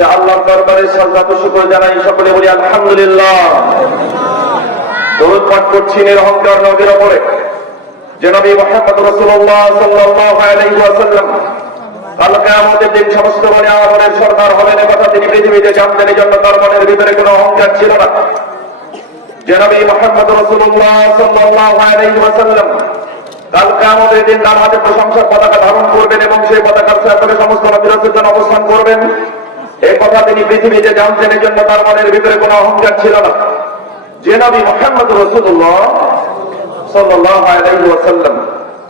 সে আল্লাহর দরবারে সাজদা শুকর জানাই, সকলে বলি আলহামদুলিল্লাহ। দরুদ পাঠ করছি নিরহংকার নবীর উপরে, যে নবী মুহাম্মদ রাসূলুল্লাহ সাল্লাল্লাহু আলাইহি ওয়াসাল্লাম কাল কিয়ামতের দিন সমস্ত বনি আদমের সরদার হবেন, কথা তিনি পৃথিবীতে জানতেন। এই জন্য তার মনের ভিতরে কোনো অহংকার ছিল না। যে নবী মুহাম্মদ রাসূলুল্লাহ সাল্লাল্লাহু আলাইহি ওয়াসাল্লাম কাল কিয়ামতের দিন তার হাতে প্রশংসার পতাকা ধারণ করবেন এবং সেই পতাকার সাথে সমস্ত নবীর জন্য অবস্থান করবেন, এই কথা তিনি পৃথিবীতে জানতেন। এই জন্য তার মনের ভিতরে কোনো অহংকার ছিল না। যে নবী মুহাম্মদ রাসূলুল্লাহ সাল্লাল্লাহু আলাইহি ওয়াসাল্লাম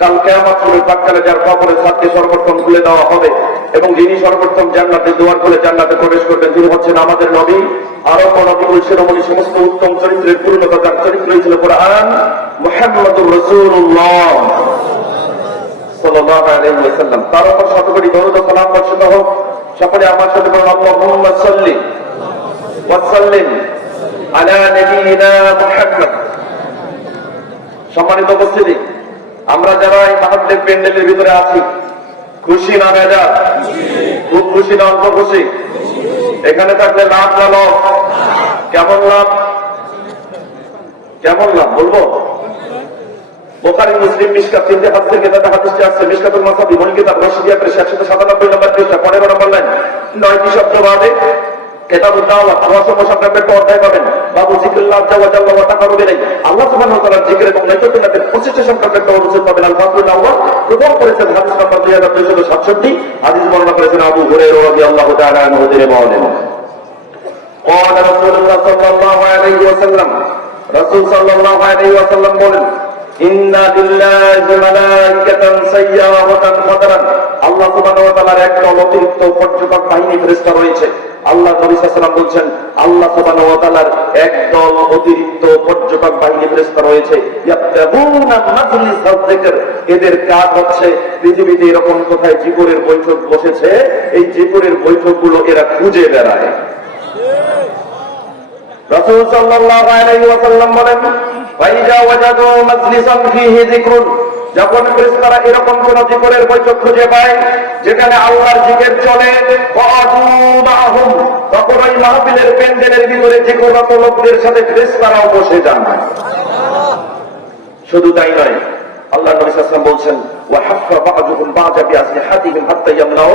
কাল কিয়ামত শুরুর প্রাক্কালে যার কবরের ছাদকে সর্বপ্রথম খুলে দেওয়া হবে এবং যিনি সর্বপ্রথম জান্নাতের দুয়ার খুলে জান্নাতে প্রবেশ করবেন, তিনি হচ্ছেন আমাদের নবী। আরব নবী শিরোমণি সমস্ত উত্তম চরিত্রের পূর্ণতা, যার চরিত্রই ছিল কোরআন, মুহাম্মদুর রাসূলুল্লাহ সাল্লাল্লাহু আলাইহি ওয়াসাল্লাম। তার উপর শতকোটি দরুদ ও সালাম বর্ষিত হোক। সকলে আমার সাথে বলুন আল্লাহুম্মা সাল্লি ওয়া সাল্লিম আলা নাবিয়িনা মুহাম্মদ। সম্মানিত উপস্থিতি, আমরা যারা এই মাহফিলের প্যান্ডেলের ভিতরে আছি, খুশি না বেজার? খুব খুশি না অল্প খুশি? এখানে থাকলে লাভ না লস? কেমন লাভ? কেমন লাভ বলবো? বুখারী, মুসলিম, মিশকাত তিনটে হাদিস থেকে তাতে হাদিসটি আসছে। মিশকাতুল মাসাবি মূল কিতাব রশিদিয়া প্রেস 197 নম্বর পৃষ্ঠা 15 নম্বর লাইন, 9টি শব্দ বাদে কিতাবুদ দাওয়াত 395 অধ্যায় পাবেন। বাবু যিকরিল্লাহ আযজা ওয়া জাল্লা ওয়া তাকাররুব ইলাইহি, আল্লাহ সুবহানাহু ওয়া তাআলার জিকির এবং নৈকট্যের প্রচেষ্টা সংক্রান্ত একটা অনুচ্ছেদ পাবেন। আল ফাদলুল আউয়াল প্রথম করেছেন হাদিস নম্বর 2267, হাদিস বর্ণনা করেছেন আবু হুরায়রা রাদিয়াল্লাহু তাআলা আনহু তিনি বলেন, قال رسول الله صلى الله عليه وسلم, রাসূল সাল্লাল্লাহু আলাইহি ওয়াসাল্লাম বলেন, ইন্না লিল্লাহি মালাইকাতান সাইয়্যারাতান ফাতারান, আল্লাহ সুবহানাহু ওয়া তাআলার একদল অতিরিক্ত পর্যটক বাহিনী ফেরেশতা রয়েছে। আল্লাহ নবী সাল্লাল্লাহু আলাইহি ওয়াসাল্লাম বলছেন, আল্লাহ সুবহানাহু ওয়া তাআলার একদল অতিরিক্ত পর্যটক বাহিনী ফেরেশতা রয়েছে। ইয়াবতাগুনা মাজলিসাল যিকর, এদের কাজ হচ্ছে পৃথিবীতে এরকম কোথায় জিকিরের বৈঠক বসেছে, এই জিকিরের বৈঠকগুলো এরা খুঁজে বেড়ায়। রাসূল সাল্লাল্লাহু আলাইহি ওয়াসাল্লাম বলেন, ফাইজা ওয়াজাদু মাজলিসান ফীহি যিকরুন, যখন ফেরেশতারা এরকম কোন জিকিরের বৈঠক খুঁজে পায় যেখানে আল্লাহর জিকির চলে, ফাআতু মাহুম, তখন ওই মাহফিলের প্যান্ডেলের ভিতরে জিকিররত লোকদের সাথে ফেরেশতারাও বসে যান। শুধু তাই নয়, আল্লাহ নবী সাল্লাল্লাহু আলাইহি ওয়াসাল্লাম বলছেন, ওয়া হাফফা বা'দুহুম বা'দা বিআসলিহাতিহিম হাত্তা ইয়ামনাউ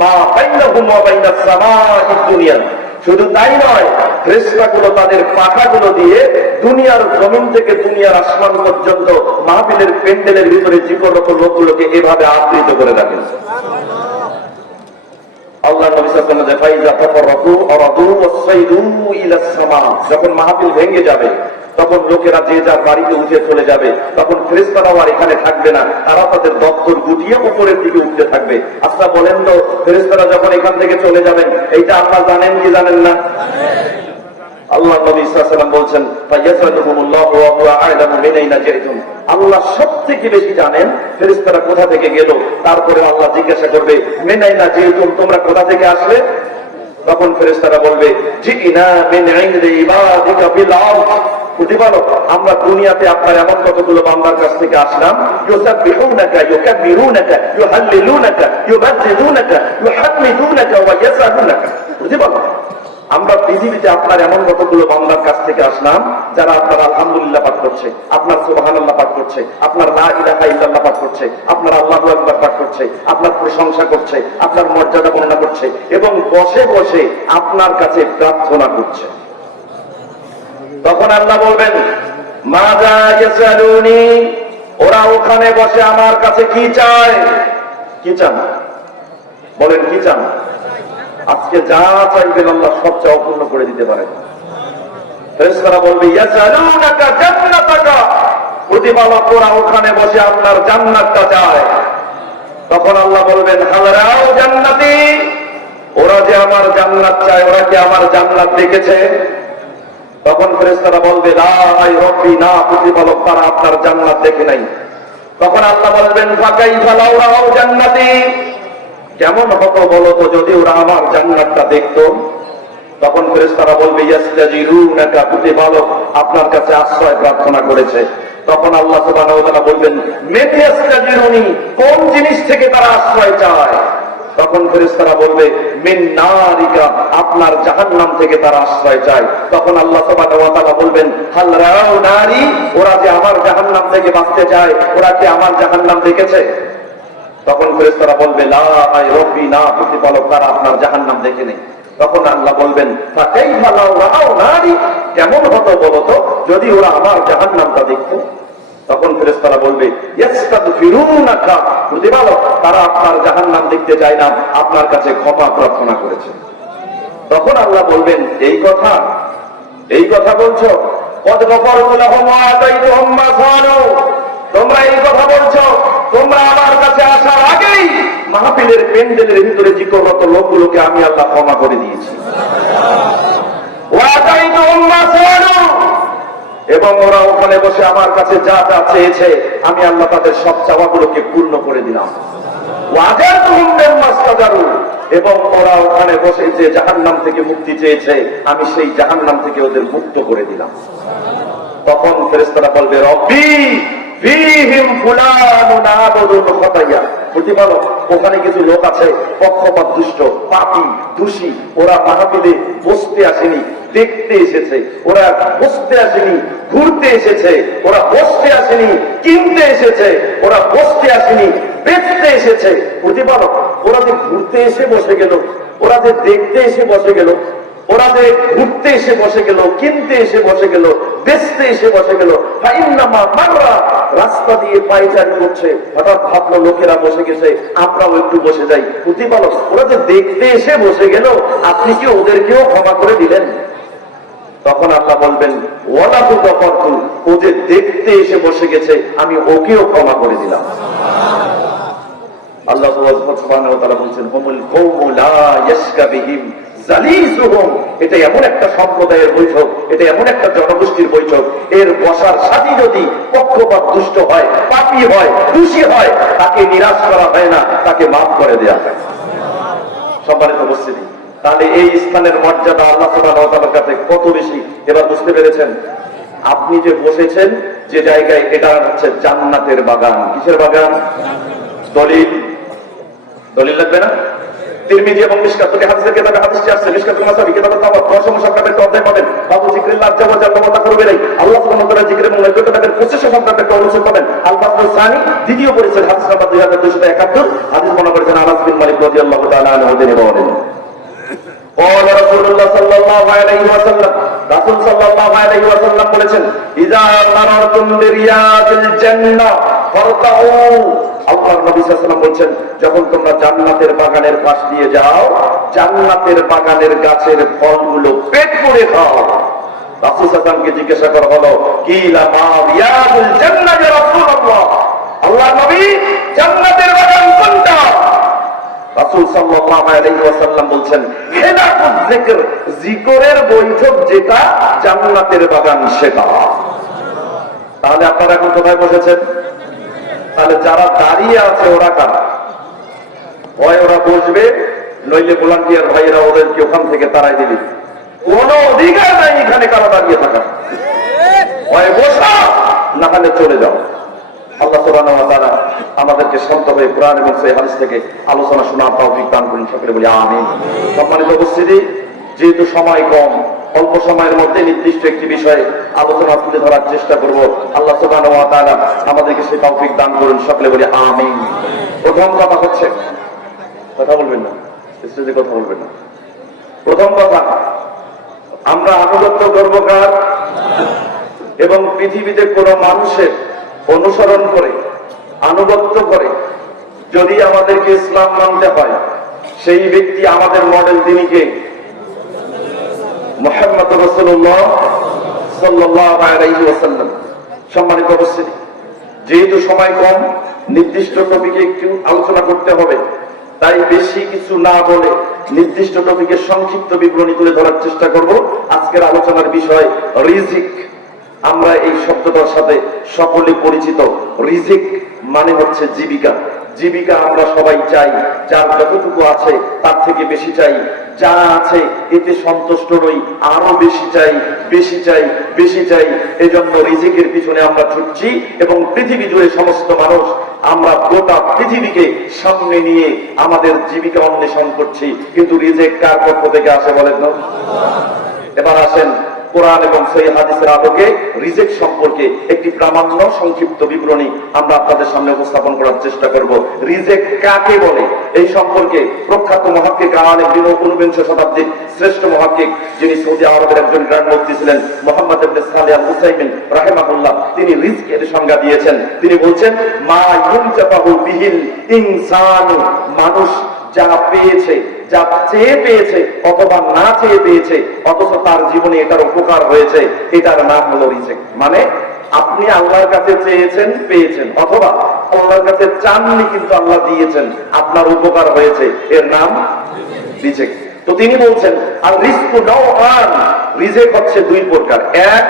মা বাইনাহুম ওয়া বাইনাস সামাa'id দুনিয়া। শুধু তাই নয়, ফেরেশতাগুলো তাদের পাখাগুলো দিয়ে দুনিয়ার জমিন থেকে দুনিয়ার আসমান পর্যন্ত মাহফিলের প্যান্ডেলের ভিতরে জিকিররত লোকগুলোকে এভাবে আবৃত করে রাখেন। আল্লাহ নবী সাল্লাল্লাহু আলাইহি ওয়াসাল্লাম ফাইজা তাফাররাকু আরাদু ওয়াসাইদু ইলা সামা, যখন মাহফিল ভেঙে যাবে তখন লোকেরা যে যার বাড়িতে উঠে চলে যাবে, তখন ফেরেশতারাও আর এখানে থাকবে না, তারা তাদের দপ্তর গুটিয়ে উপরের দিকে উঠতে থাকবে। আচ্ছা বলেন তো, ফেরেশতারা যখন এখান থেকে চলে যাবেন, এইটা আপনারা জানেন কি জানেন না? আল্লাহ নবী সাল্লাল্লাহু আলাইহি ওয়াসাল্লাম বলছেন, ফায়াসআলুহুমুল্লাহু ওয়া হুয়া আ'লামু মিন আইনা জি'তুম, আল্লাহ সবথেকে বেশি জানেন ফেরেশতারা কোথা থেকে গেল। তারপরে আল্লাহ জিজ্ঞাসা করবে, মিন আইনা জি'তুম, তোমরা কোথা থেকে আসলে? তখন ফেরেশতারা বলবে, জিনা মিন ইনদি ইবাদিকা বিল আরদ, প্রতিপালক, আমরা দুনিয়াতে আপনার এমন কতগুলো বান্দার কাছ থেকে আসলাম, ইউসাব্বিহুনাকা ইউকাব্বিরুনাকা ইউহাল্লিলুনাকা ইউবাজ্জিলুনাকা ইউহাম্মিদুনাকা ওয়া ইয়াসআলুনাকা, প্রতিপালক, আমরা পৃথিবীতে আপনার এমন কতগুলো বান্দার কাছ থেকে আসলাম যারা আপনার আলহামদুলিল্লাহ পাঠ করছে, আপনার সুবহানাল্লাহ পাঠ করছে, আপনার লা ইলাহা ইল্লাল্লাহ পাঠ করছে, আপনার আল্লাহু আকবার পাঠ করছে, আপনার প্রশংসা করছে, আপনার মর্যাদা বর্ণনা করছে এবং বসে বসে আপনার কাছে প্রার্থনা করছে। তখন আল্লাহ বলবেন, মাযা ইয়াসালুনি, ওরা ওখানে বসে আমার কাছে কি চায়? কি চান? বলেন কি চান? আজকে যা চাইবেন আল্লাহ সব চাওয়া পূর্ণ করে দিতে পারেন। ফেরেশতারা বলবে, ইয়াসালুনাকা জান্নাতাকা, প্রতিপালক, ওরা ওখানে বসে আপনার জান্নাতটা চায়। তখন আল্লাহ বলবেন, হালারাও জান্নাতি, ওরা যে আমার জান্নাত চায়, ওরা কি আমার জান্নাত দেখেছে? তখন ফেরেশতারা বলবে, লা রব্বি, না প্রতিপালক, তারা আপনার জান্নাত দেখে নাই। তখন আল্লাহ বলবেন, ফাকাইফা লাউ রাও জান্নাতি, কেমন হতো বলো তো যদি ওরা আমার জান্নাতটা দেখতো? তখন ফেরেশতারা বলবে, ইয়াস্তাজিরুনাকা, প্রতিপালক আপনার কাছে আশ্রয় প্রার্থনা করেছে। তখন আল্লাহ সুবহানাহু ওয়া তাআলা বলবেন, মিন ইয়াস্তাজিরুনি, কোন জিনিস থেকে তারা আশ্রয় চায়? তখন ফেরেশতারা বলবে, মিন নারিকা, আপনার জাহান্নাম থেকে তারা আশ্রয় চায়। তখন আল্লাহ সুবহানাহু ওয়া তাআলা বলবেন, হাল রাউ নারি, ওরা যে আমার জাহান্নাম থেকে বাঁচতে চায়, ওরা কি আমার জাহান্নাম দেখেছে? তখন ফেরেশতারা বলবে, লা আই রব্বি, না প্রতিপালক, তারা আপনার জাহান্নাম দেখে নেই। তখন আল্লাহ বলবেন, ফাকাইফা লাউ রাউ নারি, কেমন হতো বলতো যদি ওরা আমার জাহান্নামটা দেখতো? তখন ফেরেশতারা বলবে, ইস্তাগফিরুনাকা, প্রতিপালক, তারা আপনার জাহান্নাম দেখতে চায় না, আপনার কাছে ক্ষমা প্রার্থনা করেছে। তখন আল্লাহ বলবেন, এই কথা বলছো? কদ গফরতু লাহুম ওয়া আতাইতুহুম মা সানু, তোমরা এই কথা বলছো, তোমরা আমার কাছে আসার আগেই মাহফিলের প্যান্ডেলের ভিতরে জিকররত লোকগুলোকে আমি আল্লাহ ক্ষমা করে দিয়েছি। ওয়া আতাইতুহুম মা সানু, এবং ওরা ওখানে বসে আমার কাছে যা যা চেয়েছে আমি আল্লাহ তাদের সব চাওয়াগুলোকে পূর্ণ করে দিলাম। ওয়াজারতুহুম মিম্মা ইসতাজারু, এবং ওরা ওখানে বসে যে জাহান্নাম থেকে মুক্তি চেয়েছে আমি সেই জাহান্নাম থেকে ওদের মুক্ত করে দিলাম। তখন ফেরেশতারা বলবে, রব্বি ফীহিম ফুলানুন আবদুল খাতায়া, প্রতিপালক, ওখানে কিছু লোক আছে পক্ষপাত দুষ্ট, পাপী, দোষী, ওরা মাহফিলে বসতে আসেনি, দেখতে এসেছে। ওরা বসতে আসেনি, ঘুরতে এসেছে। ওরা বসতে আসেনি, কিনতে এসেছে। ওরা বসতে আসেনি, বেচতে এসেছে। প্রতিপালক, ওরা যে ঘুরতে এসে বসে গেল, ওরা যে দেখতে এসে বসে গেল, ওরা যে ঘুরতে এসে বসে গেল, কিনতে এসে বসে গেল, বেচতে এসে বসে গেল, রাস্তা দিয়ে পায়চারি করছে, হঠাৎ ভাবলো লোকেরা বসে গেছে, আমরাও একটু বসে যাই। প্রতিপালক, ওরা যে দেখতে এসে বসে গেল, আপনি কি ওদেরকেও ক্ষমা করে দিলেন? তখন আল্লাহ বলবেন, ওয়ালাহু গফরতু, ও যে দেখতে এসে বসে গেছে আমি ওকেও ক্ষমা করে দিলাম। আল্লাহ সুবহানাহু ওয়া তাআলা বলছেন, হুমুল কওমু লা ইয়াশকা বিহিম জালিসুহুম, এটা এমন একটা সম্প্রদায়ের বৈঠক, এটা এমন একটা জনগোষ্ঠীর বৈঠক, এর বসার সাথী যদি পক্ষপাত দুষ্ট হয়, পাপী হয়, দোষী হয়, তাকে নিরাশ করা হয় না, তাকে মাফ করে দেওয়া হয়। সম্মানিত উপস্থিতি, তাহলে এই স্থানের মর্যাদা আল্লাহ সুবহানাহু ওয়া তাআলার কাছে কত বেশি এবার বুঝতে পেরেছেন? আপনি যে বসেছেন যে জায়গায়, এটা হচ্ছে জান্নাতের বাগান। কিসের বাগান? দলিল লাগবে না? তিরমিজি এবং মিশকাত হাদিসের কিতাবে হাদিসটি আছে, মিশকাতুল মাসাবি কিতাবে তাওয়াব 9 সংখ্যার একটা অধ্যায় পাবেন, বাবু যিকরিল্লাহ আযজা ওয়া জাল্লা ওয়া তাকরুবে ইলাইহি, আল্লাহ সুবহানাহু ওয়া তাআলা যিকরের মূল লক্ষ্যটাকে 25 সংখ্যার একটা অনুচ্ছেদ পাবেন। আল ফাসলুস সানি, দ্বিতীয় পরিচ্ছেদ, হাদিস নাম্বার 2271, হাদিস বর্ণনা করেছেন আনাস বিন মালিক রাদিয়াল্লাহু তাআলা আনহু তিনি বলেন, قال رسول الله صلى الله عليه وسلم, রাসূল সাল্লাল্লাহু আলাইহি ওয়াসাল্লাম বলেছেন, ইযা মারারতুম বিরিয়াদিল জান্নাহ ফারতাউ, আল্লাহর নবী সাল্লাল্লাহু আলাইহি ওয়াসাল্লাম বলেন, যখন তোমরা জান্নাতের বাগানের পাশ দিয়ে যাও, জান্নাতের বাগানের গাছের ফলগুলো পেট ভরে খাও। রাসূল সাল্লাল্লাহু আলাইহি ওয়াসাল্লামকে জিজ্ঞাসা করা হলো, কিলা মা রিয়াদুল জান্নাহ ইয়া রাসূলুল্লাহ, আল্লাহর নবী, জান্নাতের বাগান কোনটা? রাসূল সাল্লাল্লাহু আলাইহি ওয়াসাল্লাম বলছেন, হিলাকুয যিকর, জিকরের বৈঠক যেটা জান্নাতের বাগান সেটা। তাহলে আপনারা এখন কোথায় বসেছেন? তাহলে যারা দাঁড়িয়ে আছে ওরা কারা? হয় ওরা বসবে, নইলে ভলান্টিয়ার ভাইয়েরা ওদেরকে ওখান থেকে তাড়াই দিবি। কোন অধিকার নাই এখানে কারা দাঁড়িয়ে থাকা। হয় বসা, না হলে চলে যাও। আল্লাহ সুবহানাহু ওয়া তাআলা আমাদেরকে শান্ত হয়ে কোরআন এবং সহিহ হাদিস থেকে আলোচনা শোনার তৌফিক দান করুন, সকলে বলি আমিন। সম্মানিত উপস্থিতি, যেহেতু সময় কম, অল্প সময়ের মধ্যে নির্দিষ্ট একটি বিষয়ে আলোচনা তুলে ধরার চেষ্টা করব। আল্লাহ সুবহানাহু ওয়া তাআলা আমাদেরকে সেই তৌফিক দান করুন, সকলে বলি আমিন। প্রথম কথা হচ্ছে, কথা বলবেন না, স্টেজে কথা বলবেন না। প্রথম কথা, আমরা আনুগত্য করব কার? এবং পৃথিবীতে কোন মানুষের অনুসরণ করে, আনুগত্য করে যদি আমাদেরকে ইসলাম মানতে হয়, সেই ব্যক্তি আমাদের মডেল, তিনি কে? মুহাম্মদ রাসূলুল্লাহ সাল্লাল্লাহু আলাইহি ওয়াসাল্লাম। সম্মানিত উপস্থিতি, যেহেতু সময় কম, নির্দিষ্ট টপিকে একটু আলোচনা করতে হবে, তাই বেশি কিছু না বলে নির্দিষ্ট টপিকের সংক্ষিপ্ত বিবরণী তুলে ধরার চেষ্টা করব। আজকের আলোচনার বিষয় রিজিক। আমরা এই শব্দটার সাথে সকলে পরিচিত। রিজিক মানে হচ্ছে জীবিকা। জীবিকা আমরা সবাই চাই, যার যতটুকু আছে তার থেকে বেশি চাই, যা আছে এতে সন্তুষ্ট নই, আরো বেশি চাই, বেশি চাই, বেশি চাই। এজন্য রিজিকের পিছনে আমরা ছুটছি এবং পৃথিবী জুড়ে সমস্ত মানুষ আমরা গোটা পৃথিবীকে সামনে নিয়ে আমাদের জীবিকা অন্বেষণ করছি। কিন্তু রিজিক কার পক্ষ থেকে আসে বলেন না? এবার আসেন কোরআন এবং সহিহ হাদিসের আলোকে রিজিক সম্পর্কে একটি প্রামাণ্য সংক্ষিপ্ত বিবরণী আমরা আপনাদের সামনে উপস্থাপন করার চেষ্টা করব। রিজিক কাকে বলে এই সম্পর্কে প্রখ্যাত মুহাক্কিক আলেম ঊনবিংশ শতাব্দীর শ্রেষ্ঠ মুহাক্কিক, যিনি সৌদি আরবের একজন গ্র্যান্ড মুফতি ছিলেন, মুহাম্মদ ইবনে সালেহ আল উসাইমিন রাহিমাহুল্লাহ, তিনি রিজকের সংজ্ঞা দিয়েছেন। তিনি বলছেন, মা ইউনতাফাহু বিহিল ইনসানু, মানুষ যা পেয়েছে, যা চেয়ে পেয়েছে অথবা না চেয়ে পেয়েছে, অথচ তার জীবনে এটার উপকার হয়েছে, এটার নাম হলো রিজিক। মানে আপনি আল্লাহর কাছে চেয়েছেন, পেয়েছেন, অথবা আল্লাহর কাছে চাননি কিন্তু আল্লাহ দিয়েছেন, আপনার উপকার হয়েছে, এর নাম রিজিক। তো তিনি বলছেন, আর রিজকু নাওআন, রিজিক হচ্ছে দুই প্রকার। এক,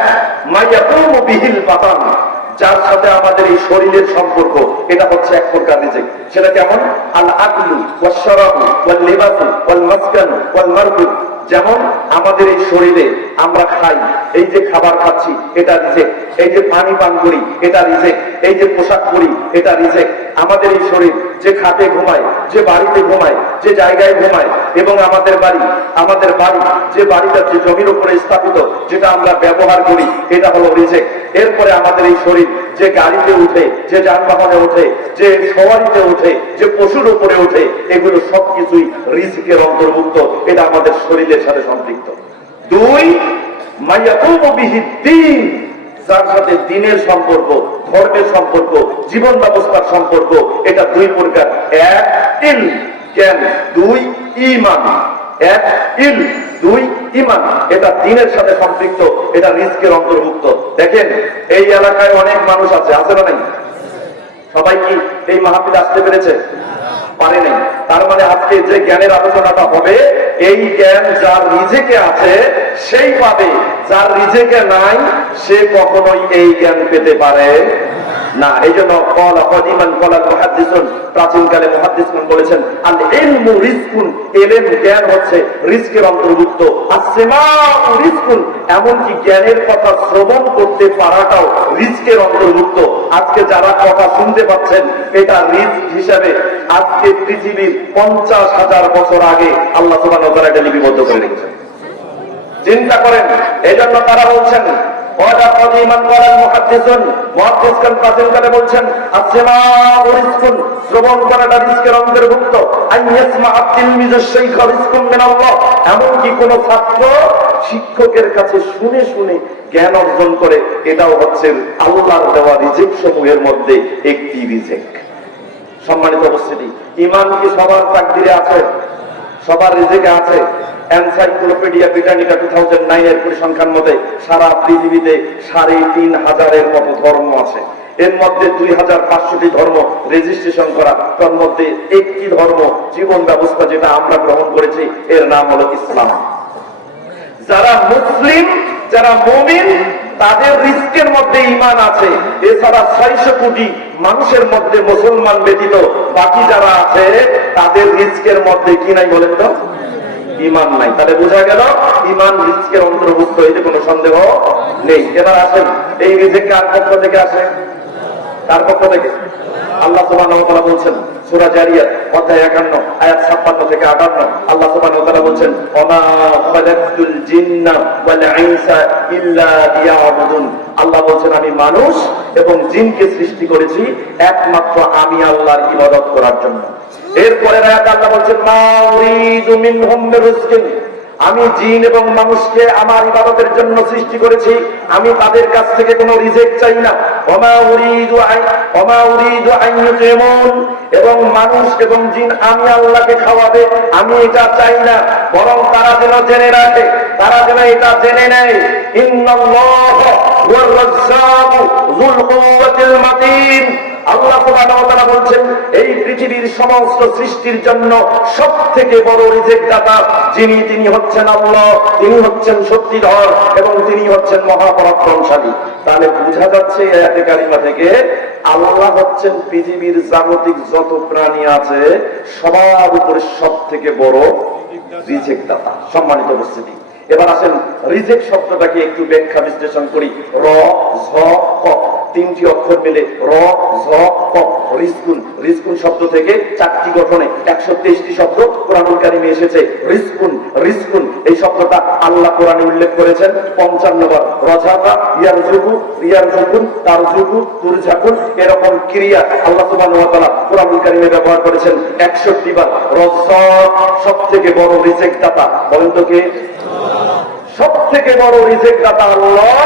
মা ইয়াকুমু বিহিল বাদান, যার সাথে আমাদের এই শরীরের সম্পর্ক, এটা হচ্ছে এক প্রকার রিজিক। সেটা কেমন? আল আকলু ওয়াশ শারাবু ওয়াল লিবাসু ওয়াল মাসকানু ওয়াল মারকুব। যেমন আমাদের এই শরীরে আমরা খাই, এই যে খাবার খাচ্ছি এটা রিজিক, এই যে পানি পান করি এটা রিজিক, এই যে পোশাক পরি এটা রিজিক। আমাদের এই শরীর যে খাটে ঘুমায়, যে বাড়িতে ঘুমায়, যে জায়গায় ঘুমায়, এবং আমাদের বাড়ি যে বাড়িটা যে জমির উপরে স্থাপিত, যেটা আমরা ব্যবহার করি, এটা হলো রিজিক। এরপরে আমাদের এই শরীর যে গাড়িতে উঠে, যে যানবাহনে ওঠে, যে সওয়ারিতে ওঠে, যে পশুর উপরে ওঠে, এগুলো সবকিছুই রিজিকের অন্তর্ভুক্ত, এটা আমাদের শরীরের সাথে সম্পৃক্ত। দুই, মা ইয়াকুমু বিহিদ্দীন, যার সাথে দিনের সম্পর্ক, ধর্মের সম্পর্ক, জীবন ব্যবস্থার সম্পর্ক, এটা দুই প্রকার। এক, ইলম, জ্ঞান। দুই, ঈমান। এক ইলম, দুই ঈমান। এটা দিনের সাথে সম্পৃক্ত, এটা রিজকের অন্তর্ভুক্ত। দেখেন এই এলাকায় অনেক মানুষ আছে না নাই? সবাই কি এই মাহফিলে আসতে পেরেছে? পারে নাই। তার মানে আজকে যে জ্ঞানের আলোচনাটা হবে, এই জ্ঞান যার রিজিকে আছে সেই পাবে, যার রিজিকে নাই সে কখনোই এই জ্ঞান পেতে পারে না। এই জন্য প্রাচীনকালে মুহাদ্দিসগণ বলেছেন, আল ইলমু রিজকুন, ইলম জ্ঞান হচ্ছে রিজকের অন্তর্ভুক্ত। আসমাউ রিজকুন, এমনকি জ্ঞানের কথা শ্রবণ করতে পারাটাও রিজকের অন্তর্ভুক্ত। আজকে যারা কথা শুনতে পাচ্ছেন, এটা রিজক হিসাবে আজকে পৃথিবীর 50,000 বছর আগে আল্লাহ সুবহানাহু ওয়া তাআলা এটা লিপিবদ্ধ করে রেখেছেন। চিন্তা করেন। এই জন্য তারা বলছেন, শ্রবণ করাটা রিজকের অন্তর্ভুক্ত। এমনকি কোন ছাত্র শিক্ষকের কাছে শুনে শুনে জ্ঞান অর্জন করে, এটাও হচ্ছে আল্লাহর দেওয়া রিজিক সমূহের মধ্যে একটি রিজিক। সম্মানিত উপস্থিতি, ঈমান কি সবার তাকদীরে আছে? সবার রিজিকে আছে? এনসাইক্লোপিডিয়া ব্রিটানিকা 2009 এর পরিসংখ্যান মতে সারা পৃথিবীতে 3,500-এর মতো ধর্ম আছে। এর মধ্যে 2,500টি ধর্ম রেজিস্ট্রেশন করা, তার মধ্যে একটি ধর্ম জীবন ব্যবস্থা যেটা আমরা গ্রহণ করেছি, এর নাম হলো ইসলাম। যারা মুসলিম, যারা মুমিন, তাদের রিজকের মধ্যে ঈমান আছে। এছাড়া 600 কোটি মানুষের মধ্যে মুসলমান ব্যতীত বাকি যারা আছে, তাদের রিজকের মধ্যে কি নাই বলেন তো? ঈমান নাই। তাহলে বোঝা গেল ঈমান রিজকের অন্তর্ভুক্ত, এতে কোনো সন্দেহ নেই। এবার আসেন, এই রিজিক কার পক্ষ থেকে আসে? কার পক্ষ থেকে? আল্লাহ সুবহানাহু ওয়া তাআলা বলছেন সূরা জারিয়াত অধ্যায় 51 আয়াত 56 থেকে 58, আল্লাহ সুবহানাহু ওয়া তাআলা বলছেন, ওমা খালাকতুল জিন্না ওয়াল ইনসা ইল্লা লিয়াবুদুন। আল্লাহ বলছেন, আমি মানুষ এবং জিনকে সৃষ্টি করেছি একমাত্র আমি আল্লাহর ইবাদত করার জন্য। এরপরে আয়াত আল্লাহ বলছেন, মা উরিদু মিনহুম মির রিজকিন, আমি জিন এবং মানুষকে আমার ইবাদতের জন্য সৃষ্টি করেছি, আমি তাদের কাছ থেকে কোনো রিজিক চাই না। ওমা উরিদু আন ইউতিমুন, এবং মানুষ এবং জিন আমি আল্লাহকে খাওয়াবে, আমি এটা চাই না। বরং তারা যেন জেনে রাখে, তারা যেন এটা জেনে নেয়, ইন্নাল্লাহ ওয়ার রাজ্জাকু যুল কুওয়াতিল মাতিন। আল্লাহ সুবহানাহু ওয়া তাআলা বলছেন, এই পৃথিবীর সমস্ত সৃষ্টির জন্য সবথেকে বড় রিজিক দাতা যিনি, তিনি হচ্ছেন আল্লাহ, তিনি হচ্ছেন শক্তিধর এবং তিনি হচ্ছেন মহাপরাক্রমশালী। তাহলে বোঝা যাচ্ছে এই আয়াতে কারিমা থেকে আল্লাহ হচ্ছেন পৃথিবীর জাগতিক যত প্রাণী আছে সবার উপরে সবথেকে বড় রিজিক দাতা। সম্মানিত উপস্থিতি, এবার আসেন রিজিক শব্দটাকে একটু ব্যাখ্যা বিশ্লেষণ করি। র, ঝ, ক, তিনটি অক্ষর মিলে র, ঝ, ক, রিজকুন। রিজকুন শব্দ থেকে চারটি গঠনে 123টি শব্দ কোরআনুল কারীমে এসেছে। রিজকুন, রিজকুন এই শব্দটা আল্লাহ কোরআনে উল্লেখ করেছেন 55 বার। রজাকা, ইয়ারজুকু, ইয়ারজুকুন, তারজুকু, তুরজাকুন, এরকম ক্রিয়া আল্লাহ সুবহানাহু ওয়া তাআলা কোরআনুল কারীমে ব্যবহার করেছেন 61 বার। রাজ্জাক সবথেকে বড় রিজিক দাতা, বলেন তো কে? সবথেকে বড় রিজিক দাতা আল্লাহ।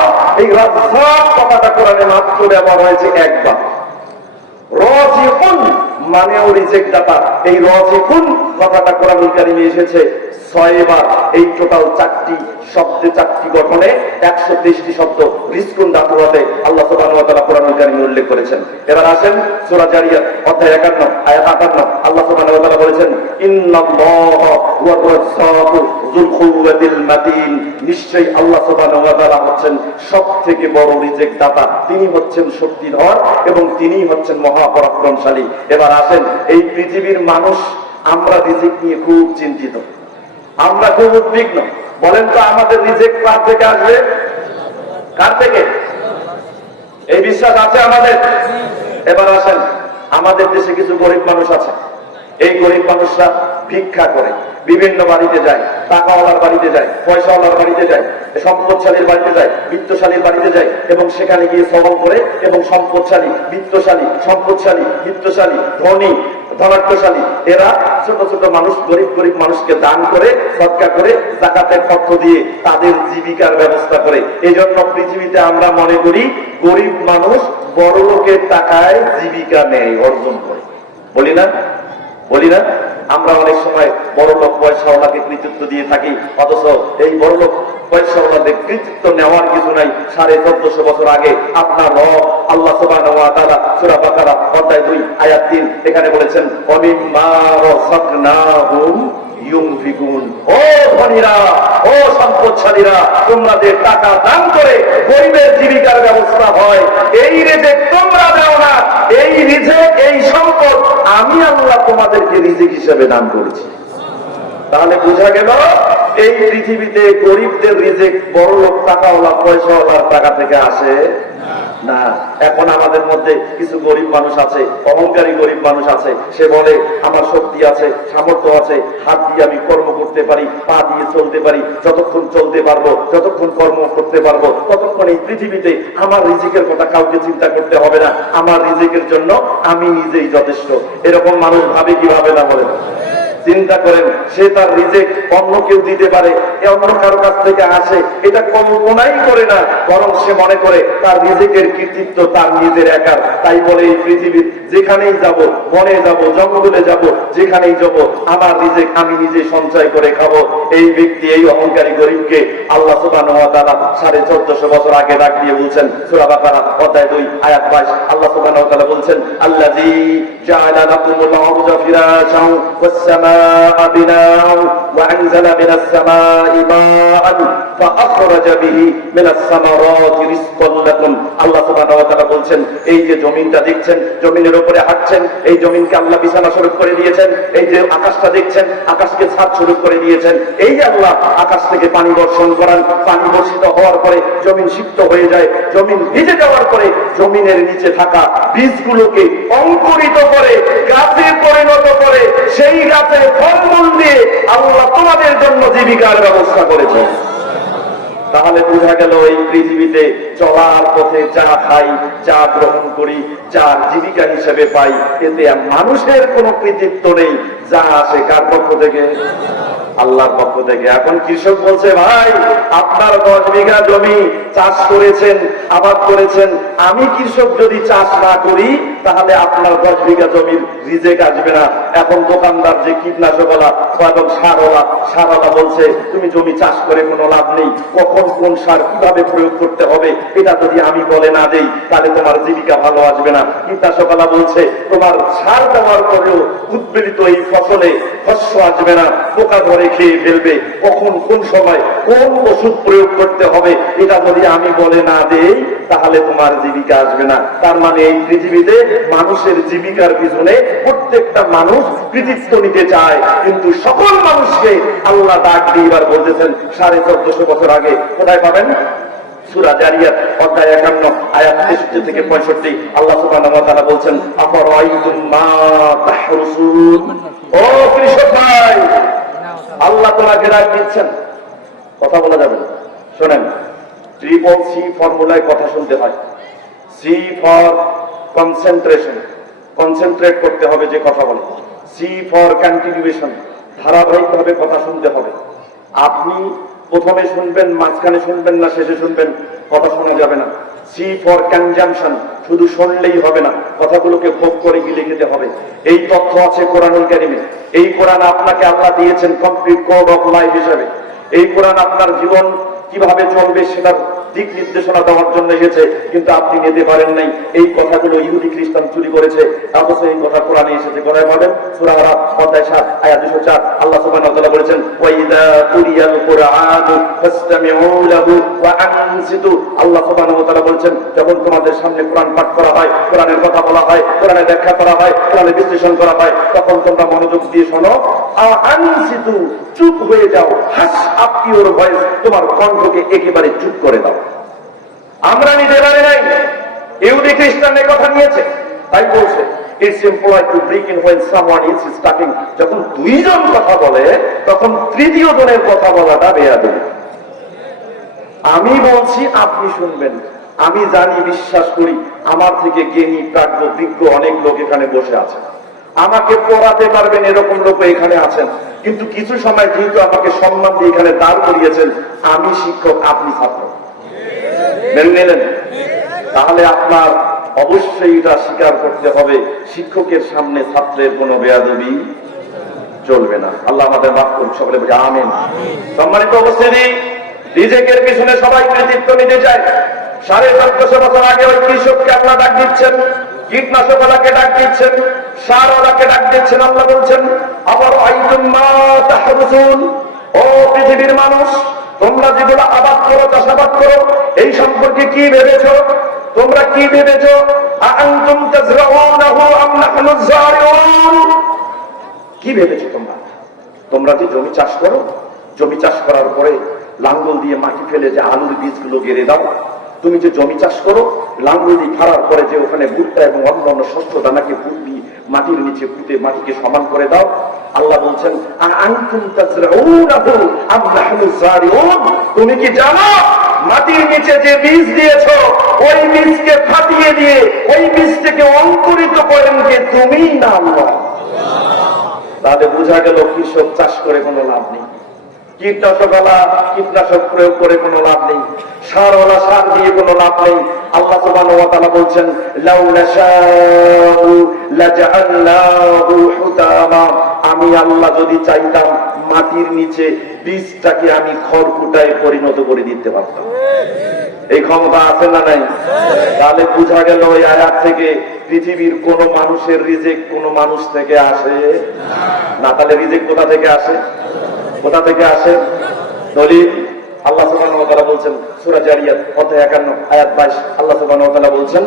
এই রাজ্জাক কথাটা কোরআনে মাত্র ব্যবহার হয়েছে একবার। রাজিকুন মানেও রিজিক দাতা, এই রাজিকুন কথাটা কোরআনুল কারীমে এসেছে 6 বার। এই টোটাল 4টি শব্দে 4টি গঠনে 123টি শব্দ রিজকুন ধাতু হতে আল্লাহ সুবহানাহু ওয়া তাআলা কোরআনুল কারীমে উল্লেখ করেছেন। এবার আসেন সূরা জারিয়াত অধ্যায় 51 আয়াত 58 আল্লাহ সুবহানাহু ওয়া তাআলা বলেছেন, ইন্নাল্লাহা ওয়া রাজ্জাকু যুল কুওয়াতিল মাতিন। নিশ্চয়ই আল্লাহ সুবহানাহু ওয়া তাআলা হচ্ছেন সবথেকে বড় রিজিক দাতা, তিনি হচ্ছেন শক্তিধর এবং তিনিই হচ্ছেন মহাপরাক্রমশালী। এবার আসেন এই পৃথিবীর মানুষ আমরা রিজিক নিয়ে খুব চিন্তিত, আমরা খুব উদ্বিগ্ন। বলেন তো আমাদের রিজিক কার থেকে আসবে? কার থেকে? এই বিশ্বাস আছে আমাদের? এবার আসেন আমাদের দেশে কিছু গরিব মানুষ আছে, এই গরিব মানুষরা ভিক্ষা করে, বিভিন্ন বাড়িতে যায়, টাকাওয়ালার বাড়িতে যায়, পয়সাওয়ালার বাড়িতে যায়, সম্পদশালীর বাড়িতে যায়, বিত্তশালীর বাড়িতে যায় এবং সেখানে গিয়ে সবল করে এবং সম্পদশালী, বিত্তশালী, সম্পদশালী, বিত্তশালী, ধনী, ধনাঢ্যশালী এরা ছোট ছোট মানুষ, গরিব গরিব মানুষকে দান করে, সদকা করে, যাকাতের অর্থ দিয়ে তাদের জীবিকার ব্যবস্থা করে। এই জন্য পৃথিবীতে আমরা মনে করি গরিব মানুষ বড় লোকের টাকায় জীবিকা নেয়, অর্জন করে। বলি না? বলি না? আমরা অনেক সময় বড় লোক পয়সাওয়ালাকে কৃতিত্ব দিয়ে থাকি, অথচ এই বড় লোক পয়সাওয়ালাদের কৃতিত্ব নেওয়ার কিছু নাই। 1450 বছর আগে আপনার রব আল্লাহ সুবহানাহু ওয়া তাআলা সূরা বাকারা অধ্যায় 2 আয়াত 3 এখানে বলেছেন, ওয়ামিম্মা রাযাকনাহুম ইউনফিকুন। ও ধনীরা, ও সম্পদশালীরা, তোমরা যে টাকা দান করে গরিবের জীবিকার ব্যবস্থা হয়, এই রিজিক তোমরা দাও না, এই রিজিক, এই সম্পদ আমি আল্লাহ তোমাদেরকে রিজিক হিসেবে দান করেছি। তাহলে বোঝা গেল এই পৃথিবীতে গরিবদের রিজিক বড় লোক টাকাওয়ালা পয়সাওয়ালার টাকা থেকে আসে না। এখন আমাদের মধ্যে কিছু গরিব মানুষ আছে, অহংকারী গরিব মানুষ আছে, সে বলে আমার শক্তি আছে, সামর্থ্য আছে, হাত দিয়ে আমি কর্ম করতে পারি, পা দিয়ে চলতে পারি, যতক্ষণ চলতে পারবো, যতক্ষণ কর্ম করতে পারবো, ততক্ষণ এই পৃথিবীতে আমার রিজিকের কথা কাউকে চিন্তা করতে হবে না, আমার রিজিকের জন্য আমি নিজেই যথেষ্ট। এরকম মানুষ ভাবে কি ভাবে না? বলে চিন্তা করেন, সে তার রিজিক অন্য কেউ দিতে পারে, অন্য কারো কাছ থেকে আসে, এটা কল্পনাই করে না, বরং সে মনে করে তার রিজিকের কৃতিত্ব তার নিজের একার। তাই বলে এই পৃথিবীর যেখানেই যাব, বনে যাব, জঙ্গলে যাব, যেখানেই যাব, আমার রিজিক আমি নিজে সঞ্চয় করে খাবো। এই ব্যক্তি, এই অহংকারী গরিবকে আল্লাহ সুবহানাহু ওয়া তাআলা 1450 বছর আগে ডাক দিয়ে বলছেন সূরা বাকারা অধ্যায় 2 আয়াত 22 আল্লাহ সুবহানাহু ওয়া তাআলা বলছেন, আল্লাযী জাআলা লাকুমুল আরদা ফিরাশান ওয়াস সামাআ বিনাআন ওয়া আনজালা মিনাস সামাই মাআন ফাআখরাজা বিহি মিনাস সামারাতি রিজকান লাকুম। আল্লাহ সুবহানাহু ওয়া তাআলা বলছেন, এই যে জমিনটা দেখছেন, জমিনের উপরে হাঁটছেন, এই জমিনকে আল্লাহ বিছানা স্বরূপ করে দিয়েছেন। এই যে আকাশটা দেখছেন, আকাশকে ছাদ স্বরূপ করে দিয়েছেন। এই যে আল্লাহ আকাশ থেকে পানি বর্ষণ করান, পানি বর্ষিত হওয়ার পরে জমিন সিক্ত হয়ে যায়, জমিন ভিজে যাওয়ার পরে জমিনের নিচে থাকা বীজগুলোকে অঙ্কুরিত করে গাছে পরিণত করে সেই গাছে ফলমূল দিয়ে আল্লাহ তোমাদের জন্য জীবিকার ব্যবস্থা করেছেন। তাহলে বোঝা গেল এই পৃথিবীতে চলার পথে যা খাই, যা গ্রহণ করি, যা জীবিকা হিসেবে পাই, এতে মানুষের কোনো কৃতিত্ব নেই, যা আসে কার পক্ষ থেকে? আল্লাহর পক্ষ থেকে। এখন কৃষক বলছে, ভাই আপনার 10 বিঘা জমি চাষ করেছেন, আবাদ করেছেন, আমি কৃষক যদি চাষ না করি তাহলে আপনার 10 বিঘা জমির রিজেক আসবে না। এখন দোকানদার যে কীটনাশকওয়ালা এবং সারওয়ালা বলছে তুমি জমি চাষ করে কোনো লাভ নেই, কখন কোন সার কিভাবে প্রয়োগ করতে হবে এটা যদি আমি বলে না দেই তাহলে তোমার জীবিকা ভালো আসবে না। কীটনাশকওয়ালা বলছে তোমার সার দেওয়ার পরেও উদ্বেলিত এই ফসলে শস্য আসবে না, পোকা ধরে খেয়ে ফেলবে, কখন কোন সময় কোন ওষুধ প্রয়োগ করতে হবে এটা যদি আমি বলে না দেই তাহলে তোমার জীবিকা আসবে না। তার মানে এই পৃথিবীতে মানুষের জীবিকার পিছনে প্রত্যেকটা মানুষ কৃতিত্ব নিতে চায়, কিন্তু সকল মানুষকে আল্লাহ ডাক দিয়ে এবার বলতেছেন 1450 বছর আগে। কোথায় পাবেন? সূরা জারিয়াত অধ্যায় 51 আয়াত 63 থেকে 65 আল্লাহ সুবহানাহু ওয়া তাআলা বলছেন, আফরাআইতুম মা তাহরুসুন। ও কৃষক ভাই, আল্লাহ তোমাকে ডাক দিচ্ছেন, কথা বলা যাবে না। শোনেন, ট্রিপল সি ফর্মুলায় কথা শুনতে হয়। সি ফর কনসেন্ট্রেশন, কনসেন্ট্রেট করতে হবে যে কথা বলে। সি ফর কন্টিনিউয়েশন, ধারাবাহিকভাবে কথা শুনতে হবে। আপনি প্রথমে শুনবেন, মাঝখানে শুনবেন না শেষে শুনবেন, কথা শোনা যাবে না। সি ফর কনজাম্পশন, শুধু শুনলেই হবে না, কথাগুলোকে ভোগ করে গিলে খেতে হবে। এই তথ্য আছে কোরআনুল কারীমে। এই কোরআন আপনাকে আল্লাহ দিয়েছেন কমপ্লিট কোড অফ লাইফ হিসেবে। এই কোরআন আপনার জীবন কিভাবে চলবে সেটার দিক নির্দেশনা দেওয়ার জন্য এসেছে, কিন্তু আপনি নিতে পারেন নাই। এই কথাগুলো ইহুদি খ্রিস্টান চুরি করেছে, অথচ এই কথা কোরআনে এসেছে। কোথায় পাবেন? সূরা আরাফ অধ্যায় 7 আয়াত 204 আল্লাহ সুবহানাহু ওয়া তাআলা বলেছেন, ওয়া ইযা কুরিয়াল কুরআনু ফাসতামিউ লাহু ওয়া আনসিতু। আল্লাহ সুবহানাহু ওয়া তাআলা বলেছেন, যখন তোমাদের সামনে কোরআন পাঠ করা হয়, কোরআনের কথা বলা হয়, কোরআনের ব্যাখ্যা করা হয়, কোরআনের বিশ্লেষণ করা হয়, তখন তোমরা মনোযোগ দিয়ে শোনো। আনসিতু, চুপ হয়ে যাও। হাস আপ ইউর ভয়েস, তোমার কণ্ঠকে একেবারে চুপ করে দাও। আমরা নিতে পারি নাই, ইহুদি খ্রিস্টানের কথা নিয়েছে, তাই বলছে it's implied to break in when someone is starting. যখন দুইজন কথা বলে তখন তৃতীয় জনের কথা বলাটা বেয়াদবি। আমি বলছি, আপনি শুনবেন। আমি জানি, বিশ্বাস করি, আমার থেকে জ্ঞানী প্রাজ্ঞ বিজ্ঞ অনেক লোক এখানে বসে আছে, আমাকে পড়াতে পারবেন এরকম লোক এখানে আছেন। কিন্তু কিছু সময় যেহেতু আমাকে সম্মান দিয়ে এখানে দাঁড় করিয়েছেন, আমি শিক্ষক, আপনি ছাত্র, মেনে নিলেন? তাহলে আপনার অবশ্যই এটা স্বীকার করতে হবে, শিক্ষকের সামনে ছাত্রের কোনো বেয়াদবি চলবে না। আল্লাহ আমাদের মাফ করুন, সকলে বলি আমিন। সম্মানিত উপস্থিতি, রিজেকের পিছনে সবাই কৃতিত্ব নিতে চায়। 1450 বছর আগে ওই কৃষককে আল্লাহ ডাক দিচ্ছেন, কীটনাশকওয়ালাকে ডাক দিচ্ছেন, সারওয়ালাকে ডাক দিচ্ছেন। আল্লাহ বলছেন, আবার আইতুম মা তাহরুসুন। ও পৃথিবীর মানুষ, তোমরা যেগুলো আবাদ করো, চাষাবাদ করো, এই সম্পর্কে কি ভেবেছো? তোমরা কি ভেবেছো? আআনতুম তাজরাউনাহু আম নাহনুজ যারিউন। কি ভেবেছো তোমরা? তোমরা যে জমি চাষ করো, জমি চাষ করার পরে লাঙ্গল দিয়ে মাটি ফেলে যে আলুর বীজগুলো গেড়ে দাও, তুমি যে জমি চাষ করো, লাঙ্গল দিয়ে ফাড়ার পরে যে ওখানে ভুট্টা এবং অন্যান্য শস্য দানাকে পুঁতবি, মাটির নিচে পুঁতে মাটিকে সমান করে দাও। আল্লাহ বলছেন, আআনতুম তাজরাউনাহু আম নাহনুজ যারিউন। তুমি কি জানো মাটির নিচে যে বীজ দিয়েছো, ওই বীজকে ফাটিয়ে দিয়ে ওই বীজ থেকে অঙ্কুরিত করেন কে? তুমি না আল্লাহ। তাহলে বোঝা গেল কৃষক চাষ করে কোনো লাভ নেই, কীটনাশকওয়ালা কীটনাশক প্রয়োগ করে কোনো লাভ নেই, সারওয়ালা সার দিয়ে কোনো লাভ নেই। আল্লাহ সুবহানাহু ওয়া তাআলা বলছেন, লাউ নাশাউ লাজআলনাহু হুতামা। আমি আল্লাহ যদি চাইতাম মাটির নিচে বীজটাকে আমি খড়কুটায় পরিণত করে দিতে পারতাম। এই ক্ষমতা আছে না নাই? তাহলে বোঝা গেল এই আয়াত থেকে পৃথিবীর কোন মানুষের রিজেক কোন মানুষ থেকে আসে না। তাহলে রিজেক কোথা থেকে আসে? কোথা থেকে আসে? দলিল আল্লাহ সুবহানাহু ওয়া তাআলা বলছেন, সূরা জারিয়াত অধ্যায় 51 আয়াত 22 আল্লাহ সুবহানাহু ওয়া তাআলা বলছেন,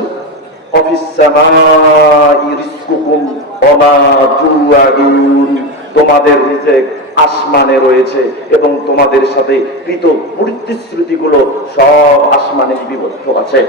অফিস সামাই রিজকুকুম ওয়া মা তুআদুন। তোমাদের রিজেক আসমানে রয়েছে এবং তোমাদের সাথে কৃত প্রতিশ্রুতিগুলো সব আসমানে লিপিবদ্ধ আছে।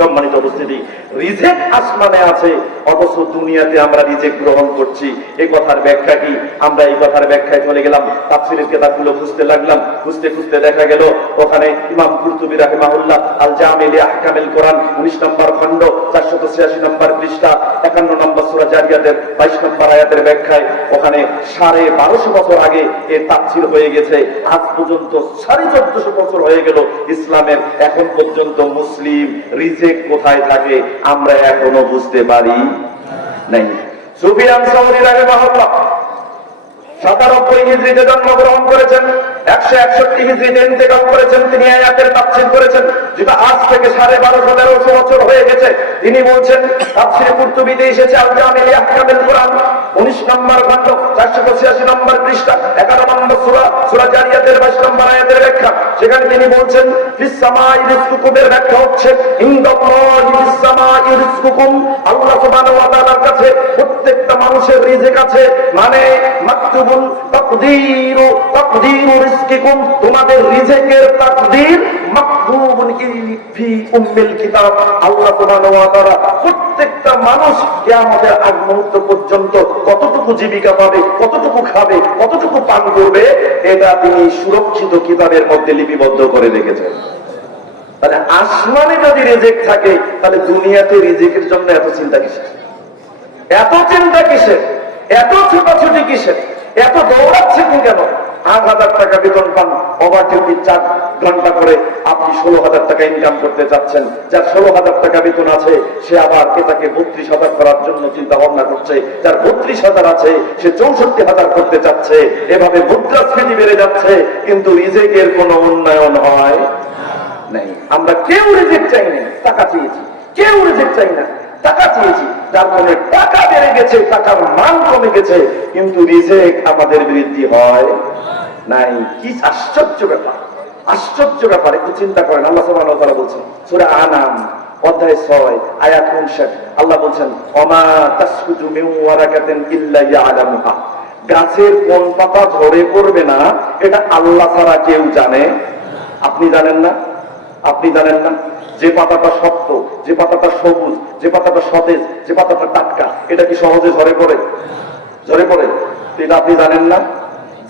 সম্মানিত উপস্থিতি, রিজেক আসমানে আছে, অথচ দুনিয়াতে আমরা রিজেক গ্রহণ করছি। এই কথার ব্যাখ্যা কি? আমরা এই কথার ব্যাখ্যায় চলে গেলাম, তাফসীরের কিতাবগুলো খুঁজতে লাগলাম। খুঁজতে খুঁজতে দেখা গেল ওখানে ইমাম কুরতুবী রাহিমাহুল্লাহ আল জামি' লি আহকামিল কোরআন 19 নম্বর খণ্ড 486 নম্বর পৃষ্ঠা 51 নম্বর সূরা জারিয়াতের 22 নম্বর আয়াতের ব্যাখ্যায় ওখানে 1250 বছর আগে এর তাফসীর হয়ে গেছে। আজ পর্যন্ত 1450 বছর হয়ে গেল ইসলামের, এখন পর্যন্ত মুসলিম রিজেক কোথায় থাকে আমরা এখনো বুঝতে পারি নাই। সুফিয়ান সাউরি রাহিমাহুল্লাহ 97 হিজরিতে জন্মগ্রহণ করেছেন, 161 হিজরিতে ইন্তেকাল করেছেন। তিনি আয়াতের তাফসীর করেছেন, যেটা আজ থেকে 1250-1300 বছর হয়ে গেছে। তিনি বলছেন, তাফসীরে কুরতুবীতে এসেছে আল জামি' লি আহকামিল কুরআন 19 নম্বর খণ্ড 486 নম্বর পৃষ্ঠা 11 নম্বর সূরা জারিয়াতের 22 নম্বর আয়াতের ব্যাখ্যা। সেখানে তিনি বলছেন, ফিস সামাই রিজকুকুম এর ব্যাখ্যা হচ্ছে ইনদাল্লাহি ফিস সামাই রিজকুকুম, আল্লাহ সুবহানাহু ওয়া তাআলার কাছে প্রত্যেকটা মানুষের রিজিক আছে, মানে মাকতুবুন তাকদীরু রিজকিকুম, তোমাদের রিজিকের তাকদীর মাকতুবুন ফি উম্মিল কিতাব। আল্লাহ সুবহানাহু ওয়া তাআলা প্রত্যেকটা মানুষ কিয়ামতের আগ মুহূর্ত পর্যন্ত কতটুকু জীবিকা পাবে, কতটুকু খাবে, কতটুকু পান করবে, এটা তিনি সুরক্ষিত কিতাবের মধ্যে লিপিবদ্ধ করে রেখেছেন। তাহলে আসমানে যদি রিজিক থাকে, তাহলে দুনিয়াতে রিজিকের জন্য এত চিন্তা কিসের? এত চিন্তা কিসের? এত ছোটাছুটি কিসের? এত দৌড়াচ্ছেন কেন? 8,000 টাকা বেতন পান, ওভার ডিউটি 4 ঘন্টা করে আপনি 16,000 টাকা ইনকাম করতে চাচ্ছেন। যার 16,000 টাকা বেতন আছে সে আবার এটাকে 32,000 করার জন্য চিন্তা ভাবনা করছে। যার 32,000 আছে সে 64,000 করতে চাচ্ছে। এভাবে মুদ্রাস্ফীতি বেড়ে যাচ্ছে, কিন্তু রিজিকের কোনো উন্নয়ন হয় নাই। আমরা কেউ রিজিক চাই না, টাকা চেয়েছি। কেউ রিজিক চাই না, টাকা চেয়েছি। যার ফলে টাকা বেড়ে গেছে, টাকার মান কমে গেছে, কিন্তু রিজিক আমাদের বৃদ্ধি হয় নাই। কি আশ্চর্য ব্যাপার, আশ্চর্য ব্যাপার। একটু চিন্তা করেন। আল্লাহ সুবহানাহু ওয়া তাআলা বলছেন সূরা আনাম অধ্যায় 6 আয়াত 59, আল্লাহ বলছেন, ওমা তাসকুতু মিন ওয়ারাকাতিন ইল্লা ইয়ালামুহা, গাছের কোন পাতা ঝরে পড়বে না এটা আল্লাহ ছাড়া কেউ জানে। আপনি জানেন না? আপনি জানেন না? যে পাতাটা শক্ত, যে পাতাটা সবুজ, যে পাতাটা সতেজ, যে পাতাটা টাটকা, এটা কি সহজে ঝরে পড়ে? ঝরে পড়ে? এটা আপনি জানেন না?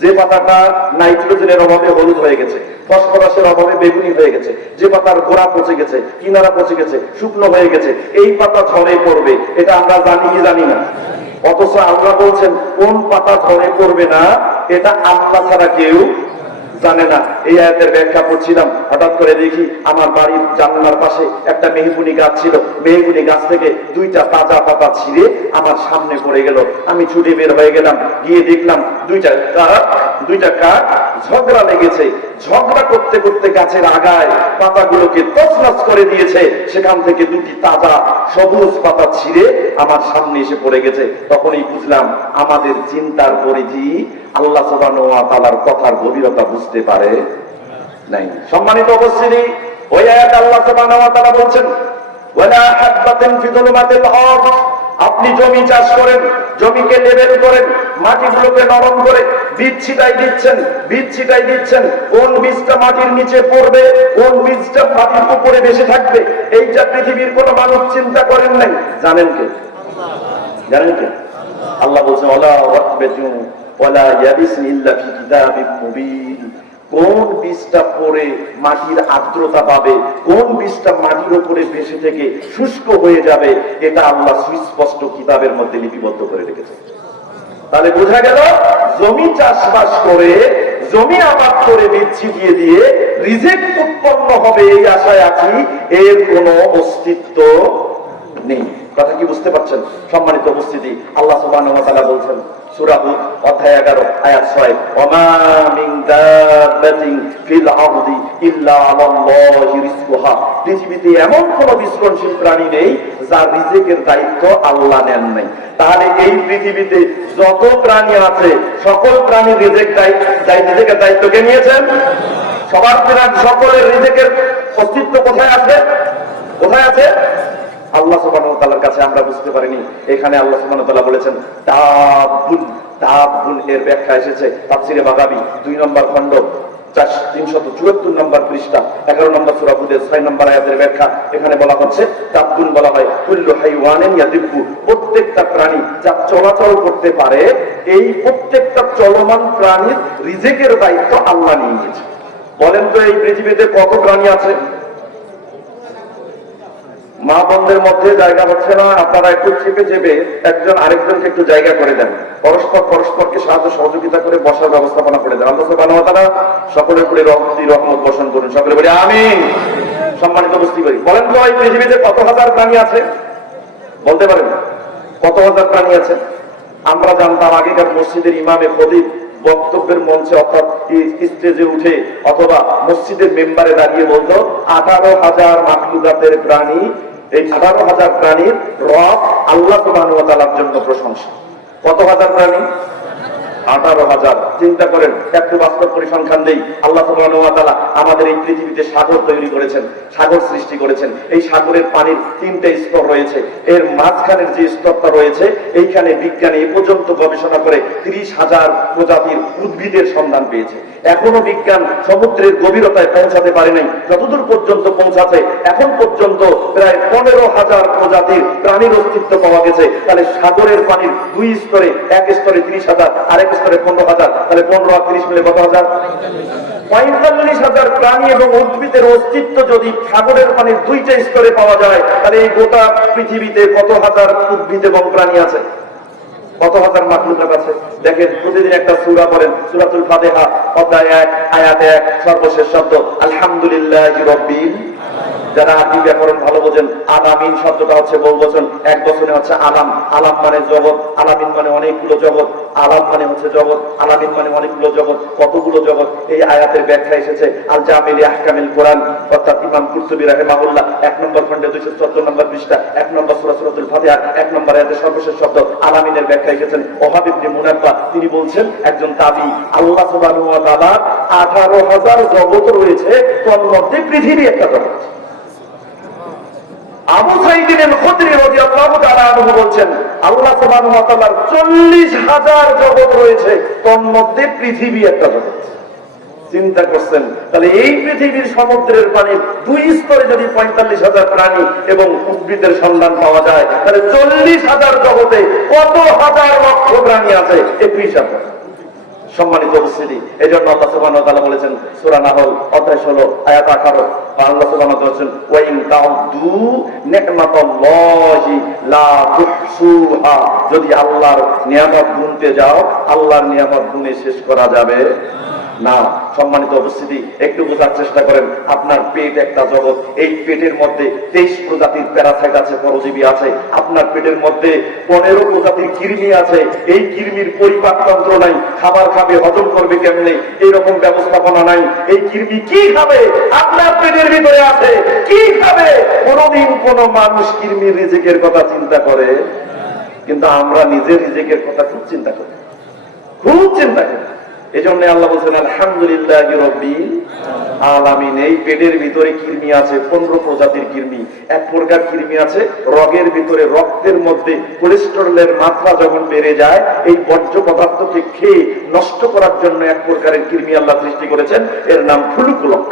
যে পাতাটা নাইট্রোজেনের অভাবে হলুদ হয়ে গেছে, ফসফরাসের অভাবে বেগুনি হয়ে গেছে, যে পাতার গোড়া পচে গেছে, কিনারা পচে গেছে, শুকনো হয়ে গেছে, এই পাতা ঝরে পড়বে, এটা আমরা জানি কি জানি না? অথচ আল্লাহ বলছেন কোন পাতা ঝরে পড়বে না এটা আল্লাহ ছাড়া কেউ জানে না। এই আয়াতের ব্যাখ্যা করছিলাম, হঠাৎ করে দেখি আমার বাড়ির জানলার পাশে একটা মেহগুনি গাছ ছিল। মেহগুনি গাছ থেকে 2টা তাজা পাতা ছিঁড়ে আমার সামনে পড়ে গেল। আমি ছুটে বের হয়ে গেলাম, গিয়ে দেখলাম 2টা কাঠ ঝগড়া লেগেছে। ঝগড়া করতে করতে গাছের আগায় পাতাগুলোকে তছনছ করে দিয়েছে। সেখান থেকে 2টি তাজা সবুজ পাতা ছিঁড়ে আমার সামনে এসে পড়ে গেছে। তখনই বুঝলাম আমাদের চিন্তার পরিধি আল্লাহ সুবহানাহু ওয়া তাআলার কথার গভীরতা বুঝতে পারে নাই। সম্মানিত উপস্থিতি, ওই আয়াতে আল্লাহ সুবহানাহু ওয়া তাআলা বলছেন, ওয়ালা হাববাতিন ফি যুলুমাতিল আরদ, আপনি জমি চাষ করেন, জমিকে লেভেল করেন, মাটিগুলোকে নরম করে বীজ ছিটাই দিচ্ছেন, বীজ ছিটাই দিচ্ছেন। কোন বীজটা মাটির নিচে পড়বে, কোন বীজটা মাটির উপরে বেশি থাকবে, এইটা পৃথিবীর কোনো মানুষ চিন্তা করেন নাই। জানেন কে? জানেন কে? আল্লাহ বলছেন, ওয়ালা ওয়াতবাতু ওয়ালা ইয়াবিসু ইল্লা ফি কিতাবিম মুবিন, কোন বীজটা পড়ে মাটির আর্দ্রতা পাবে, কোন বীজটা মাটির উপরে ভেসে থেকে শুষ্ক হয়ে যাবে, এটা আল্লাহ সুস্পষ্ট কিতাবের মধ্যে লিপিবদ্ধ করে রেখেছে। তাহলে বোঝা গেল জমি চাষবাস করে, জমি আবাদ করে বীজ ছিটিয়ে দিয়ে রিজিক উৎপন্ন হবে এই আশায় আছি, এর কোনো অস্তিত্ব নেই। কথা কি বুঝতে পারছেন? সম্মানিত উপস্থিতি, আল্লাহ সুবহানাহু ওয়া তাআলা বলছেন সূরা হুদ অধ্যায় 11 আয়াত 6, ওমা মিন দাব্বাতিন ফিল আরদি ইল্লা আলাল্লাহি রিজকুহা, পৃথিবীতে এমন কোন বিচরণশীল প্রাণী নেই যার রিজিকের দায়িত্ব আল্লাহ নেন নাই। তাহলে এই পৃথিবীতে যত প্রাণী আছে সকল প্রাণীর রিজিকের দায়িত্ব কে নিয়েছেন? সবার প্রাণ, সকলের রিজিকের অস্তিত্ব কোথায় আছে? কোথায় আছে? আল্লাহ সুবহানাহু ওয়া তাআলার কাছে। আমরা বুঝতে পারিনি। এখানে আল্লাহ সুবহানাহু ওয়া তাআলা বলেছেন দাব্বুন, দাব্বুন এর ব্যাখ্যা এসেছে তাফসীরে বাগাবী 2 নম্বর খণ্ড 374 নম্বর পৃষ্ঠা 11 নম্বর সূরা হুদের 6 নম্বর আয়াতের ব্যাখ্যা। এখানে বলা হচ্ছে দাব্বুন বলা হয় কুল্লু হাইওয়ানিন ইয়াদিব্বু, প্রত্যেকটা প্রাণী যা চলাচল করতে পারে, এই প্রত্যেকটা চলমান প্রাণীর রিজিকের দায়িত্ব আল্লাহ নিয়ে নিয়েছে। বলেন তো এই পৃথিবীতে কত প্রাণী আছে? মা বোনদের মধ্যে জায়গা হচ্ছে না, আপনারা একটু চেপে চেপে একজন আরেকজনকে একটু জায়গা করে দেন, পরস্পরকে সাহায্য সহযোগিতা করে বসার ব্যবস্থাপনা করে দেন। আল্লাহ সুবহানাহু ওয়া তাআলা সকলের উপরে রহমত বর্ষণ করুন, সকলে বলি আমিন। সম্মানিত উপস্থিতি, বলেন তো এই পৃথিবীতে কত হাজার প্রাণী আছে? বলতে পারেন কত হাজার প্রাণী আছে? আমরা জানতাম আগেকার মসজিদের ইমামে খতিব বক্তব্যের মঞ্চে অর্থাৎ স্টেজে উঠে অথবা মসজিদের মেম্বারে দাঁড়িয়ে বলতো 18,000 মাখলুকাতের প্রাণী, এই 18,000 প্রাণীর রব আল্লাহ সুবহানাহু ওয়া তাআলার জন্য প্রশংসা। কত হাজার প্রাণী? 18,000। চিন্তা করেন, একটু বাস্তব পরিসংখ্যান দেই। আল্লাহ সুবহানাহু ওয়া তাআলা আমাদের এই পৃথিবীতে সাগর তৈরি করেছেন, সাগর সৃষ্টি করেছেন। এই সাগরের পানির 3টে স্তর রয়েছে। এর মাঝখানের যে স্তরটা রয়েছে, এইখানে বিজ্ঞানী এ পর্যন্ত গবেষণা করে 30,000 প্রজাতির উদ্ভিদের সন্ধান পেয়েছে। এখনো বিজ্ঞান সমুদ্রের গভীরতায় পৌঁছাতে পারে নাই। যতদূর পর্যন্ত পৌঁছাতে এখন পর্যন্ত প্রায় 15,000 প্রজাতির প্রাণীর অস্তিত্ব পাওয়া গেছে। তাহলে সাগরের পানির 2 স্তরে, এক স্তরে 30,000, আরেক স্তরে 15,000, তাহলে 15 আর 30 মিলে কত হাজার? 45,000 প্রাণী এবং উদ্ভিদের অস্তিত্ব যদি সাগরের পানির 2টে স্তরে পাওয়া যায়, তাহলে এই গোটা পৃথিবীতে কত হাজার উদ্ভিদ এবং প্রাণী আছে? কত হাজার মাখলুকাত আছে? দেখেন, প্রতিদিন একটা সূরা পড়েন, সূরাতুল ফাতিহা, অধ্যায় 1, আয়াত 1, সর্বশেষ শব্দ আলহামদুলিল্লাহি রাব্বিল। যারা আরবি ব্যাকরণ ভালো বোঝেন, আলামিন শব্দটা হচ্ছে বহুবচন, এক বচনে হচ্ছে আলাম। আলাম মানে জগৎ, আলামিন মানে অনেকগুলো জগৎ, আলাম মানে হচ্ছে জগৎ, আলামিন মানে অনেকগুলো জগৎ। কতগুলো জগৎ? এই আয়াতের ব্যাখ্যা এসেছে আল জামি লি আহকামিল কোরআন, অর্থাৎ ইমাম কুরতুবী রাহিমাহুল্লাহ 1 নম্বর খণ্ডে 214 নম্বর পৃষ্ঠা, 1 নম্বর সূরা সূরাতুল ফাতিহা 1 নম্বর আয়াতের সর্বশেষ শব্দ আলামিনের ব্যাখ্যা এসেছেন ওহাব ইবনে মুনাব্বা। তিনি বলছেন, একজন তাবী, আল্লাহ সুবহানাহু ওয়া তাআলা 18,000 জগৎ রয়েছে, তার মধ্যে পৃথিবী একটা জগৎ। আবু সাঈদ আল-খুদরি রাদিয়াল্লাহু তাআলা আনহু বলছেন, আল্লাহ সুবহানাহু ওয়া তাআলার 40,000 জগৎ রয়েছে, তার মধ্যে পৃথিবী একটা জগৎ। চিন্তা করছেন, তাহলে এই পৃথিবীর সমুদ্রের পানির 2 স্তরে যদি 45,000 প্রাণী এবং উদ্ভিদের সন্ধান পাওয়া যায়, তাহলে 40,000 জগতে কত হাজার লক্ষ প্রাণী আছে একটু হিসাব করেন। সম্মানিত উপস্থিতি, এই জন্য আল্লাহ সুবহানাহু ওয়া তাআলা বলেছেন সূরা নাহল অধ্যায় 16 আয়াত 18, আল্লাহ সুবহানাহু ওয়া তাআলা বলেছেন ওয়া ইন তাউদ্দু নি'মাতাল্লাহি লা তুহসুহা। যদি আল্লাহর নিয়ামত গুনতে যাও, আল্লাহর নিয়ামত গুনে শেষ করা যাবে না। সম্মানিত উপস্থিতি, একটু বোঝার চেষ্টা করেন। আপনার পেট একটা জগৎ, এই পেটের মধ্যে 23 প্রজাতির প্যারাসাইট আছে, পরজীবী আছে। আপনার পেটের মধ্যে 15 প্রজাতির কৃমি আছে। এই কৃমির পরিপাক তন্ত্র নাই, খাবার খাবে, হজম করবে কেমনে, এইরকম ব্যবস্থাপনা নাই। এই কৃমি কি খাবে? আপনার পেটের ভিতরে আছে, কি খাবে? কোনদিন কোন মানুষ কৃমির রিজিকের কথা চিন্তা করে? কিন্তু আমরা নিজের রিজিকের কথা খুব চিন্তা করি, খুব চিন্তা করি। এই জন্য আল্লাহ বলছেন আলহামদুলিল্লাহি রাব্বিল আলামিন। এই পেটের ভিতরে কৃমি আছে, 15 প্রজাতির কৃমি। এক প্রকার কৃমি আছে রগের ভিতরে, রক্তের মধ্যে কোলেস্টেরলের মাত্রা যখন বেড়ে যায়, এই বর্জ্য পদার্থকে খেয়ে নষ্ট করার জন্য এক প্রকারের কৃমি আল্লাহ সৃষ্টি করেছেন, এর নাম ফুলুকুলক।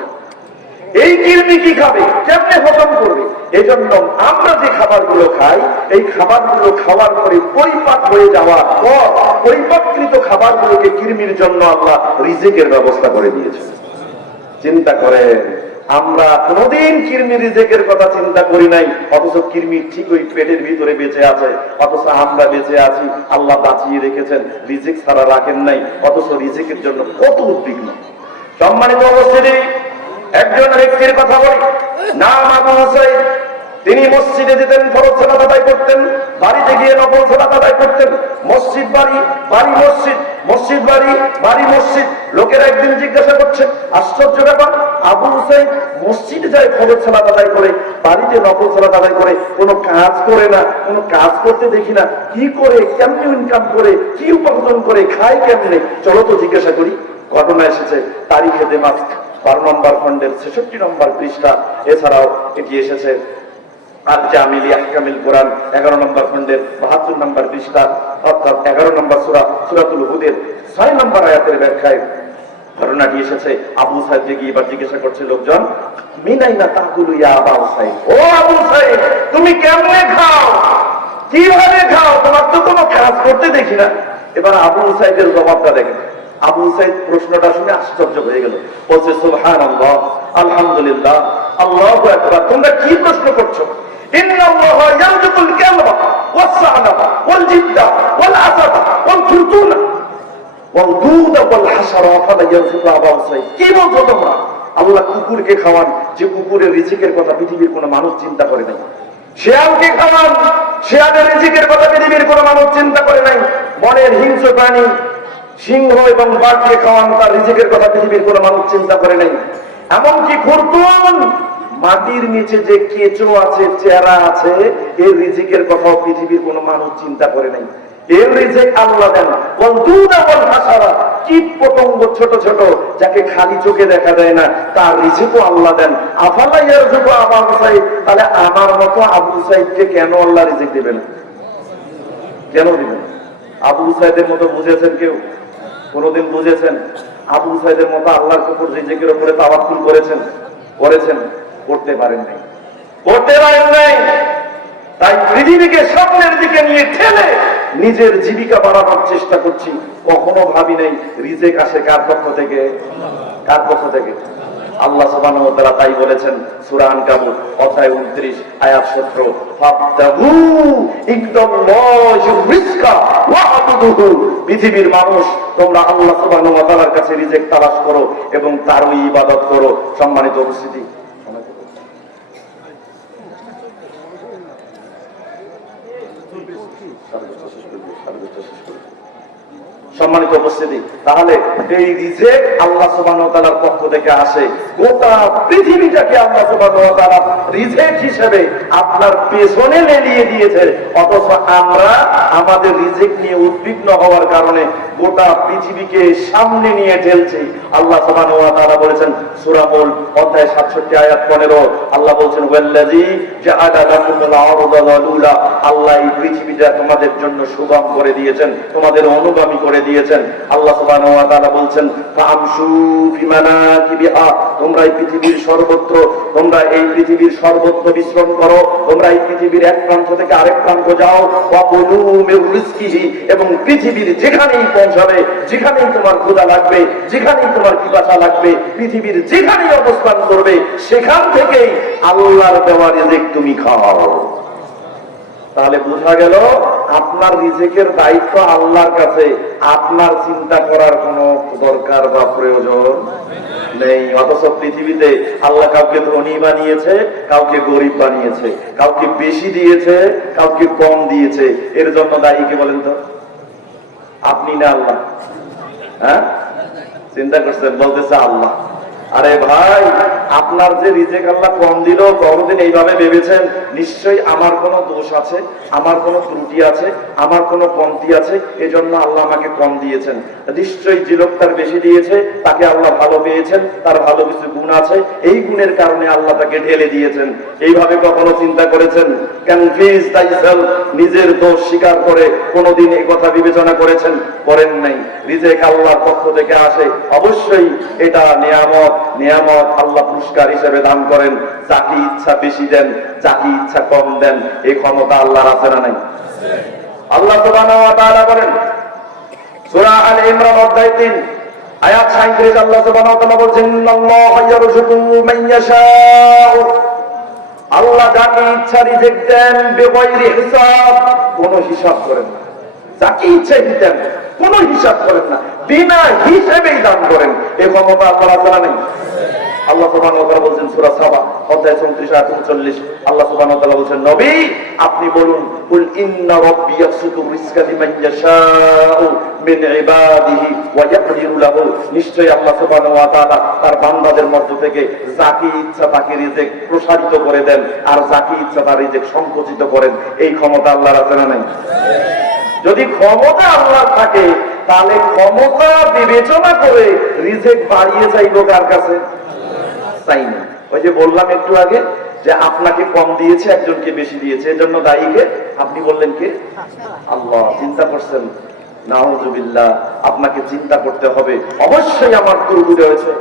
এই কৃমি কি খাবে, কেমনে হজম করবে? এই জন্য আমরা যে খাবারগুলো খাই, এই খাবারগুলো খাওয়ার পরে পরিপাক হয়ে যাওয়ার পর পরিপাকৃত খাবারগুলোকে কৃমির জন্য আল্লাহ রিজিকের ব্যবস্থা করে দিয়েছে। চিন্তা করে, আমরা কোনদিন কৃমি রিজিকের কথা চিন্তা করি নাই, অথচ কৃমি ঠিক ওই পেটের ভিতরে বেঁচে আছে, অথচ আমরা বেঁচে আছি। আল্লাহ বাঁচিয়ে রেখেছেন, রিজিক ছাড়া রাখেন নাই, অথচ রিজিকের জন্য কত উদ্বিগ্ন। সম্মানিত উপস্থিতি, একজন ব্যক্তির কথা বলি, নাম আবু সাঈদ। তিনি মসজিদে যেতেন, ফরজ সালাত আদায় করতেন, বাড়িতে গিয়ে নফল সালাত আদায় করতেন। মসজিদ বাড়ি, বাড়ি মসজিদ, মসজিদ বাড়ি, বাড়ি মসজিদ। লোকেরা একদিন জিজ্ঞাসা করছে, আশ্চর্য ব্যাপার, আবু সাঈদ মসজিদে যায়, ফরজ সালাত আদায় করে, বাড়িতে নফল সালাত আদায় করে, কোনো কাজ করে না, কোনো কাজ করতে দেখি না, কি করে, কেমনে ইনকাম করে, কি উপার্জন করে, খায় কেমনে? চলো তো জিজ্ঞাসা করি। ঘটনা এসেছে তারিখে দেমাস্ক 12 নম্বর খণ্ডের 66 নম্বর পৃষ্ঠা। এছাড়াও এটি এসেছে আল জামি লি আহকামিল কোরআন 11 নম্বর খণ্ডের 72 নম্বর পৃষ্ঠা, অর্থাৎ 11 নম্বর সূরা সূরাতুল হুদের 6 নম্বর আয়াতের ব্যাখ্যায় ঘটনাটি এসেছে। আবু সাঈদকে গিয়ে এবার জিজ্ঞাসা করছে লোকজন, মিনাইনা তাকুলু ইয়া আবু সাঈদ, ও আবু সাঈদ তুমি কেমনে খাও, কিভাবে খাও, তোমার তো কোনো কাজ করতে দেখি না। এবার আবু সাঈদের জবাবটা দেখেন। আবু সাঈদ প্রশ্নটা শুনে আশ্চর্য হয়ে গেল, বলছে সুবহানাল্লাহ, আলহামদুলিল্লাহ, আল্লাহু আকবার। তোমরা কি প্রশ্ন করছো? ইন্নাল্লাহা ইয়ারযুকুল কালবা ওয়াস-সা'লাবা ওয়াল-জিদ্দা ওয়াল-আসাদা ওয়াল-খুরতুনা ওয়াল-দুদা ওয়াল-হাশারা ফালা ইয়ারযুকু আবা উসাইদ। কি বলছো তোমরা? আল্লাহ কুকুরকে খাওয়ান, যে কুকুরের রিজিকের কথা পৃথিবীর কোনো মানুষ চিন্তা করে নাই। শেয়ালকে খাওয়ান, শেয়ালের রিজিকের কথা পৃথিবীর কোনো মানুষ চিন্তা করে নাই। বনের হিংস্র প্রাণী সিংহ এবং বাঘকে খাওয়ান, তার রিজিকের কথা পৃথিবীর কোনো মানুষ চিন্তা করে নাই। এমনকি খুরতুন, মাটির নিচে যে কেঁচো আছে, চেরা আছে, এর রিজিকের কথাও পৃথিবীর কোনো মানুষ চিন্তা করে নাই। এর রিজিক আল্লাহ দেন। ওয়াল-দুদা ওয়াল-হাশারা, কীট পতঙ্গ ছোট ছোট যাকে খালি চোখে দেখা যায় না, তার রিজিকও আল্লাহ দেন। আফালা ইয়ারযুকু আবা উসাইদ, তাহলে আমার মতো আবু সাইদকে কেন আল্লাহ রিজিক দিবেন? কেন দিবেন? আবু সাইদের মতো বুঝেছেন কেউ? কোনদিন বুঝেছেন? আবু সাইদের মতো আল্লাহর কুকুর রিজিকের উপরে তাওয়াক্কুল করেছেন? করতে পারেন নাই, করতে পারেন নাই। তাই পৃথিবীকে স্বপ্নের দিকে নিয়ে ঠেলে নিজের জীবিকা বাড়ানোর চেষ্টা করছি। কখনো ভাবি নাই রিজিক আসে কার পক্ষ থেকে? কার পক্ষ থেকে? আল্লাহ সুবহানাহু ওয়া তাআলা তাই বলেছেন সূরা আনকাবুত অধ্যায় 29 আয়াত 17, ফাবতাহু ইকদাল্লাহি রিজকা ওয়া'বুদুহু। পৃথিবীর মানুষ, তোমরা আল্লাহ সুবহানাহু ওয়া তাআলার কাছে রিজিক তালাশ করো এবং তারই ইবাদত করো। সম্মানিত উপস্থিতি, সম্মানিত উপস্থিতি, তাহলে এই রিজিক আল্লাহ সুবহানাহু ওয়া তাআলার পক্ষ থেকে আসে। গোটা পৃথিবীটাকে আল্লাহ সুবহানাহু ওয়া তাআলা রিজিক হিসেবে আপনার পেছনে লেলিয়ে দিয়েছে, অথচ আমরা আমাদের রিজিক নিয়ে উদ্বিগ্ন হওয়ার কারণে গোটা পৃথিবীকে সামনে নিয়ে ঠেলছি। আল্লাহ সুবহানাহু ওয়া তাআলা বলেছেন সূরা মুলক অধ্যায় 67 আয়াত 15, আল্লাহ বলেছেন ওয়াল্লাযী জাআলা লাকুমুল আরদা যালুলা, আল্লাহ এই পৃথিবীটা তোমাদের জন্য সুগম করে দিয়েছেন, তোমাদের অনুগামী করে দিয়েছেন। আল্লাহ সুবহানাহু ওয়া তাআলা বলছেন ফামশু ফি মানাকিবিহা, তোমরা এই পৃথিবীর সর্বত্র, তোমরা এই পৃথিবীর সর্বত্র বিচরণ করো, তোমরা এই পৃথিবীর এক প্রান্ত থেকে আরেক প্রান্ত যাও। ওয়া কুলু মির রিজকিহি, এবং পৃথিবীর যেখানেই পৌঁছাবে, যেখানেই তোমার ক্ষুধা লাগবে, যেখানেই তোমার পিপাসা লাগবে, পৃথিবীর যেখানেই অবস্থান করবে, সেখান থেকেই আল্লাহর দেওয়া রিজিক তুমি খাও। তাহলে বোঝা গেল আপনার রিজিকের দায়িত্ব আল্লাহর কাছে, আপনার চিন্তা করার কোনো দরকার বা প্রয়োজন নেই। অথচ পৃথিবীতে আল্লাহ কাউকে ধনী বানিয়েছে, কাউকে গরিব বানিয়েছে, কাউকে বেশি দিয়েছে, কাউকে কম দিয়েছে। এর জন্য দায়ী কে বলেন তো? আপনি না আল্লাহ? হ্যাঁ, চিন্তা করছেন? বলতেছে আল্লাহ। আরে ভাই, আপনার যে রিজিক আল্লাহ কম দিল, কোনদিন এইভাবে ভেবেছেন নিশ্চয়ই আমার কোনো দোষ আছে, আমার কোনো ত্রুটি আছে, আমার কোনো কমতি আছে, এজন্য আল্লাহ আমাকে কম দিয়েছেন? নিশ্চয়ই যে লোকটার বেশি দিয়েছে তাকে আল্লাহ ভালো পেয়েছেন, তার ভালো কিছু গুণ আছে, এই গুণের কারণে আল্লাহ তাকে ঢেলে দিয়েছেন। এইভাবে কখনো চিন্তা করেছেন? কনফিউজ তাইসেলফ, নিজের দোষ স্বীকার করে কোনোদিন এই কথা বিবেচনা করেছেন? করেন নাই। রিজিক আল্লাহর পক্ষ থেকে আসে, অবশ্যই এটা নিয়ামত। নিয়ামত আল্লাহ পুরস্কার হিসেবে দান করেন, যাকে ইচ্ছা বেশি দেন, যাকে ইচ্ছা কম দেন, এই ক্ষমতা আল্লাহর আছে না নাই? আল্লাহ সুবহানাহু ওয়া তাআলা বলেন সূরা আলে ইমরান অধ্যায় 3 আয়াত 37, আল্লাহ সুবহানাহু ওয়া তাআলা বলেন ইন্নাল্লাহা ইয়ারযুকু মান ইয়াশাউ, আল্লাহ যাকে ইচ্ছা রিজিক দেন বিগয়রি হিসাব, কোনো হিসাব করেন না। যাকে ইচ্ছা দিতেন, কোনো হিসাব করেন না, বিনা হিসেবেই দান করেন। এই ক্ষমতা আল্লাহর আছে না নাই? আল্লাহ সুবহানাহু ওয়া তাআলা বলেন সূরা সাবা অধ্যায় 34 আয়াত 39, আল্লাহ সুবহানাহু ওয়া তাআলা বলেন নবী আপনি বলুন কুল ইন্না রাব্বি ইয়াবসুতু রিজকা লিমান ইয়াশাউ মিন ইবাদিহি ওয়া ইয়াকদিরু লাহু, নিশ্চয়ই আল্লাহ সুবহানাহু ওয়া তাআলা তার বান্দাদের মধ্য থেকে যাকে ইচ্ছা তাকে রিজিক প্রসারিত করে দেন, আর যাকে ইচ্ছা তার রিজিক সংকুচিত করেন। এই ক্ষমতা আল্লাহর আছে না নাই? যদি ক্ষমতা আল্লাহর থাকে, তাহলে ক্ষমতা বিবেচনা করে রিজিক বাড়িয়ে চাইব কার কাছে? চাই না। ওই যে বললাম একটু আগে যে আপনাকে কম দিয়েছে, একজনকে বেশি দিয়েছে, এজন্য দায়ীকে আপনি বললেন কে? আল্লাহ। চিন্তা করছেন? নাউযুবিল্লাহ। আপনাকে চিন্তা করতে হবে, অবশ্যই আমার ত্রুটি রয়েছে,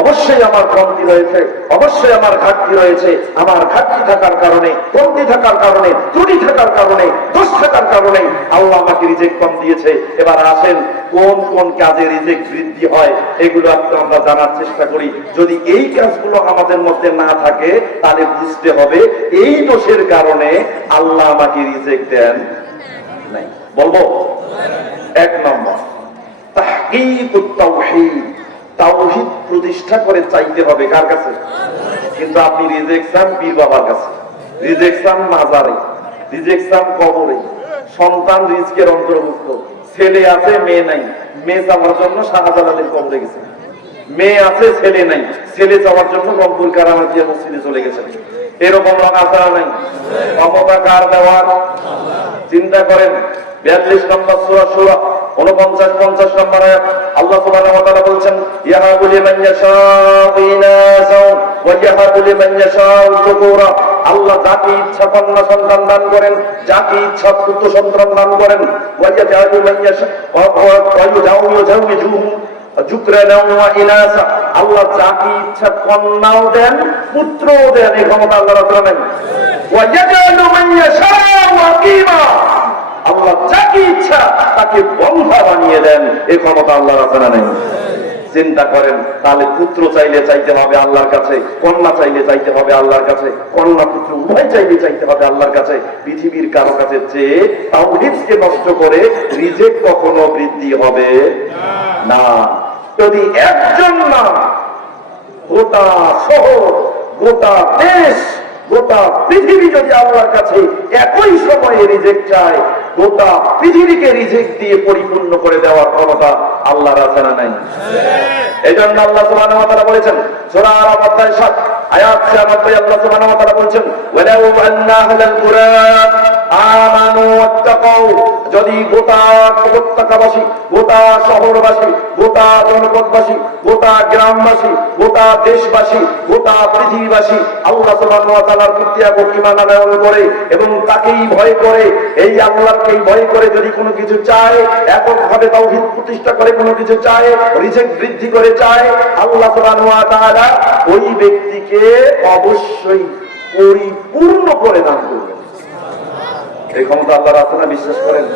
অবশ্যই অবশ্যই আমার কমতি রয়েছে, অবশ্যই আমার ঘাটতি রয়েছে। আমার ঘাটতি থাকার কারণে, কমতি থাকার কারণে, ত্রুটি থাকার কারণে, দোষ থাকার কারণে আল্লাহ আমাকে রিজেক্ট কম দিয়েছে। এবার আসেন কোন কোন কাজে রিজেক্ট বৃদ্ধি হয় এগুলো আমরা জানার চেষ্টা করি। যদি এই কাজগুলো আমাদের মধ্যে না থাকে তাহলে বুঝতে হবে এই দোষের কারণে আল্লাহ আমাকে রিজেক্ট দেন নাই। বলবো, 1 নম্বর তাহকীকুত তাওহীদ, তাওহীদ প্রতিষ্ঠা করে চাইতে হবে কার কাছে? কিন্তু আপনি রিজেকশন পীর বাবার কাছে, রিজেকশন মাজারে, রিজেকশন কবরে। সন্তান রিজকের অন্তর্ভুক্ত, ছেলে আছে মেয়ে নাই, মেয়ে চাওয়ার জন্য শাহজালালের কবরে গেছে। মেয়ে আছে ছেলে নাই, ছেলে চাওয়ার জন্য রংপুর কারামাতিয়া মসজিদে চলে গেছে। এরকম রং আসারা নাই। ক্ষমতা কার দেওয়ার? চিন্তা করেন 42 নম্বর সূরা সূরা 49 50 নম্বর আয়াত আল্লাহ সুবহানাহু ওয়া তাআলা বলেন ইয়াহাবু লিমান ইয়াশাউ ইনাসা ওয়া ইয়াহাবু লিমান ইয়াশাউ যুকুরা। আল্লাহ যাকে ইচ্ছা কন্যা সন্তান দান করেন, যাকে ইচ্ছা পুত্র সন্তান দান করেন। ওয়া ইয়াজালু মান ইয়াশা ওয়া ইউজাউজুহু যুকরানা ওয়া ইনাসা। আল্লাহ যাকে ইচ্ছা কন্যাও দেন, পুত্রও দেন। এই ক্ষমতা আল্লাহর রাসূল নেন। ওয়া ইয়াজালু মান ইয়াশাউ আকিমা। আল্লাহ যাকে ইচ্ছা তাকে বন্ধা বানিয়ে দেন। এই ক্ষমতা আল্লাহর আছে না নেই? চিন্তা করেন, তাহলে পুত্র চাইলে চাইতে হবে আল্লাহর কাছে, কন্যা চাইলে চাইতে হবে আল্লাহর কাছে, কন্যা পুত্র উভয় চাইলে চাইতে হবে আল্লাহর কাছে। পৃথিবীর কারো কাছে চেয়ে তাওহীদকে নষ্ট করে রিজেক্ট কখনো বৃদ্ধি হবে না। যদি একজন না, গোটা শহর, গোটা দেশ, গোটা পৃথিবী যদি আল্লাহর কাছে একই সময়ে রিজেক্ট চায়, গোটা পৃথিবীকে রিজেক্ট দিয়ে পরিপূর্ণ করে দেওয়ার ক্ষমতা আল্লাহর আছে না নাই? এই জন্য আল্লাহ সুবহানাহু ওয়া তাআলা বলেছেন সূরা আরাফ অধ্যায় 7 আয়াত 96 আল্লাহ সুবহানাহু ওয়া তাআলা বলেছেন ওয়ালাউ আন্না আহলাল কুরা আমানু ওয়াত্তাকাউ। যদি গোটা উপত্যকাবাসী, গোটা শহরবাসী, গোটা জনপদবাসী, গোটা গ্রামবাসী, গোটা দেশবাসী, গোটা পৃথিবীবাসী আল্লাহ সুবহানাহু ওয়া তাআলার প্রতি ঈমান আনয়ন করে এবং তাকেই ভয় করে, এই আল্লাহকেই ভয় করে যদি কোনো কিছু চায়, এককভাবে তাওহীদ প্রতিষ্ঠা করে কোনো কিছু চায়, রিজেক্ট বৃদ্ধি করে চায়, আল্লাহ সুবহানাহু ওয়া তাআলা ওই ব্যক্তিকে অবশ্যই পরিপূর্ণ করে দান করবেন। এই ক্ষমতা আল্লাহর আছে না? বিশ্বাস করেন,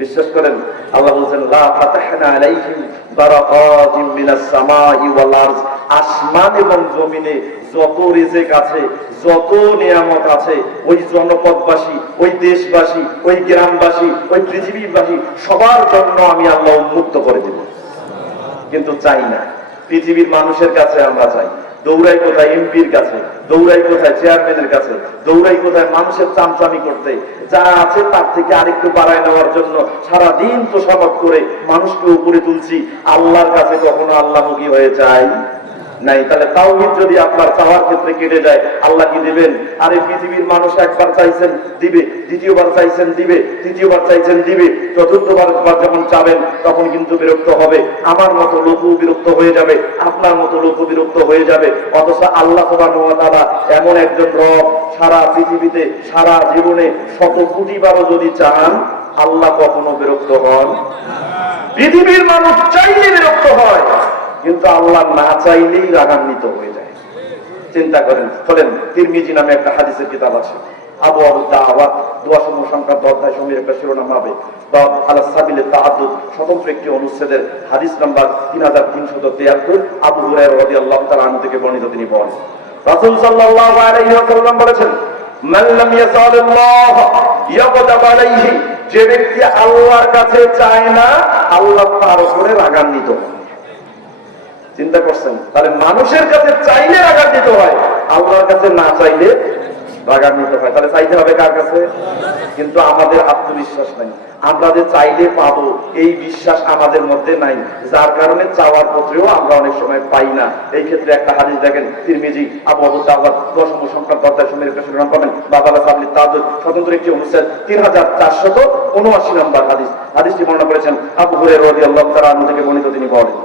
বিশ্বাস করেন। আল্লাহ বলেন লা ফাতাহনা আলাইহিম বারাকাতিন মিনাস সামাই ওয়াল আরদ। আসমান এবং জমিনে যত রিজিক আছে, যত নিয়ামত আছে, ওই জনপদবাসী, ওই দেশবাসী, ওই গ্রামবাসী, ওই পৃথিবীবাসী সবার জন্য আমি আল্লাহ উন্মুক্ত করে দেব। কিন্তু চাই না। পৃথিবীর মানুষের কাছে আমরা চাই, দৌড়াই কোথায় এমপির কাছে, দৌড়াই কোথায় চেয়ারম্যানের কাছে, দৌড়াই কোথায় মানুষের চামচামি করতে, যা আছে তার থেকে আরেকটু বাড়ায় নেওয়ার জন্য সারাদিন তোষামত করে মানুষকে উপরে তুলছি। আল্লাহর কাছে কখনো আল্লাহমুখী হয়ে যায় নাই। তাহলে তাওহীদ যদি আপনার চাওয়ার ক্ষেত্রে কেটে যায়, আল্লাহ কি দিবেন? আরে পৃথিবীর মানুষ একবার চাইছেন দিবে, দ্বিতীয়বার চাইছেন দিবে, তৃতীয়বার চাইছেন দিবে, চতুর্থবার যখন চাবেন তখন কিন্তু বিরক্ত হবে। আমার মতো লোকও বিরক্ত হয়ে যাবে, আপনার মতো লোকও বিরক্ত হয়ে যাবে। অথচ আল্লাহ সুবহানাহু ওয়া তাআলা এমন একজন রব, সারা পৃথিবীতে সারা জীবনে 100 কোটিবারও যদি চান আল্লাহ কখনো বিরক্ত হন। পৃথিবীর মানুষ চাইলে বিরক্ত হয়, কিন্তু আল্লাহ না চাইলেই রাগান্বিত হয়ে যায়। চিন্তা করেন। চলেন, তিরমিজি নামে একটা হাদিসের কিতাব আছে, আবু আবু দাওয়াত দোয়াসমূহ সংক্রান্ত অধ্যায় সমূহের একটা শিরোনাম হবে বাব আলা সাবিলে তাআদ্দুদ, স্বতন্ত্র একটি অনুচ্ছেদের হাদিস নাম্বার 3373। আবু হুরায়রা রাদিয়াল্লাহু তাআলা আনহু থেকে বর্ণিত। তিনি বলেন রাসূল সাল্লাল্লাহু আলাইহি ওয়াসাল্লাম বলেছেন মান লাম ইয়াসালিল্লাহ ইয়াগদাব আলাইহি। যে ব্যক্তি আল্লাহর কাছে চায় না, আল্লাহ তার উপরে রাগান্বিত হন। চিন্তা করছেন? তাহলে মানুষের কাছে চাইলে রাগান্বিত হয়, আল্লাহর কাছে না চাইলে রাগান্বিত হয়। তাহলে চাইতে হবে কার কাছে? কিন্তু আমাদের আত্মবিশ্বাস নাই, আমরা যে চাইলে পাবো এই বিশ্বাস আমাদের মধ্যে নাই, যার কারণে চাওয়ার পত্রেও আমরা অনেক সময় পাই না। এই ক্ষেত্রে একটা হাদিস দেখেন, তিরমিজি আবু আবু দাওয়াত দশম সংক্রান্ত অধ্যায় সমূহের একটা শিরোনাম পাবেন বাব আলা সাবিলে তাআদ্দুদ, স্বতন্ত্র একটি অনুচ্ছেদ 3479 নম্বর হাদিস। হাদিসটি বর্ণনা করেছেন আবু হুরায়রা রাদিয়াল্লাহু তাআলা আনহু থেকে বর্ণিত। তিনি বলেন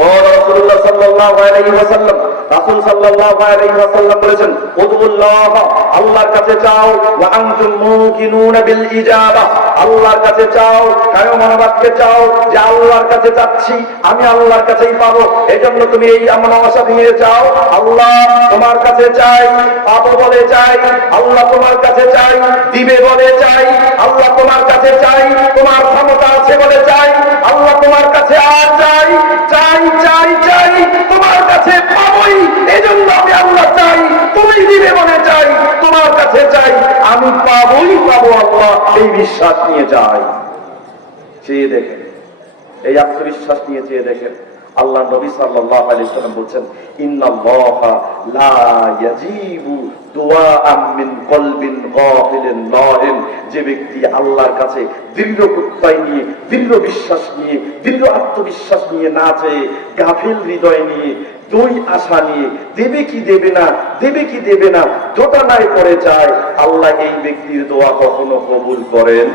قال رسول الله صلى সাল্লাল্লাহু আলাইহি ওয়াসাল্লাম, রাসূল সাল্লাল্লাহু আলাইহি ওয়াসাল্লাম বলেছেন, উদুল্লাহ, আল্লাহর কাছে চাও, ওয়া আনতুম মুকিনুনা বিল ইজাবা, আল্লাহর কাছে চাও, কায়ো মনোবাক্যে চাও যে আল্লাহর কাছে চাচ্ছি, আমি আল্লাহর কাছেই পাবো। এজন্য তুমি এই মনোবাসা নিয়ে চাও, আল্লাহ তোমার কাছে চাই, পাবো বলে চাই, আল্লাহ তোমার কাছে চাই, দিবে বলে চাই, আল্লাহ তোমার কাছে চাই, তোমার ক্ষমতা আছে বলে চাই, আল্লাহ তোমার কাছে আর চাই, চাই চাই চাই, তোমার কাছে পাবোই, এজন্য আমি আল্লাহ চাই, তুমি দিবে বলে চাই, তোমার কাছে চাই, আমি পাবোই পাবো আল্লাহ, এই বিশ্বাস নিয়ে যাই। চেয়ে দেখেন, এই আত্মবিশ্বাস নিয়ে চেয়ে দেখেন। আল্লাহ নবী সাল্লাল্লাহু আলাইহি ওয়াসাল্লাম বলেন, ইন্নাল্লাহা লা ইয়াজিবু দুআআন মিন কলবিন গাফিলিন লাহিন, যে ব্যক্তি আল্লাহর কাছে দৃঢ় প্রত্যয় নিয়ে, দৃঢ় বিশ্বাস নিয়ে, দৃঢ় আত্মবিশ্বাস নিয়ে না চেয়ে, গাফিল হৃদয় নিয়ে, দুই আশা নিয়ে, দেবে কি দেবে না, দেবে কি দেবে না, দোটানায় পড়ে যায়, আল্লাহ এই ব্যক্তির দোয়া কখনো কবুল করেন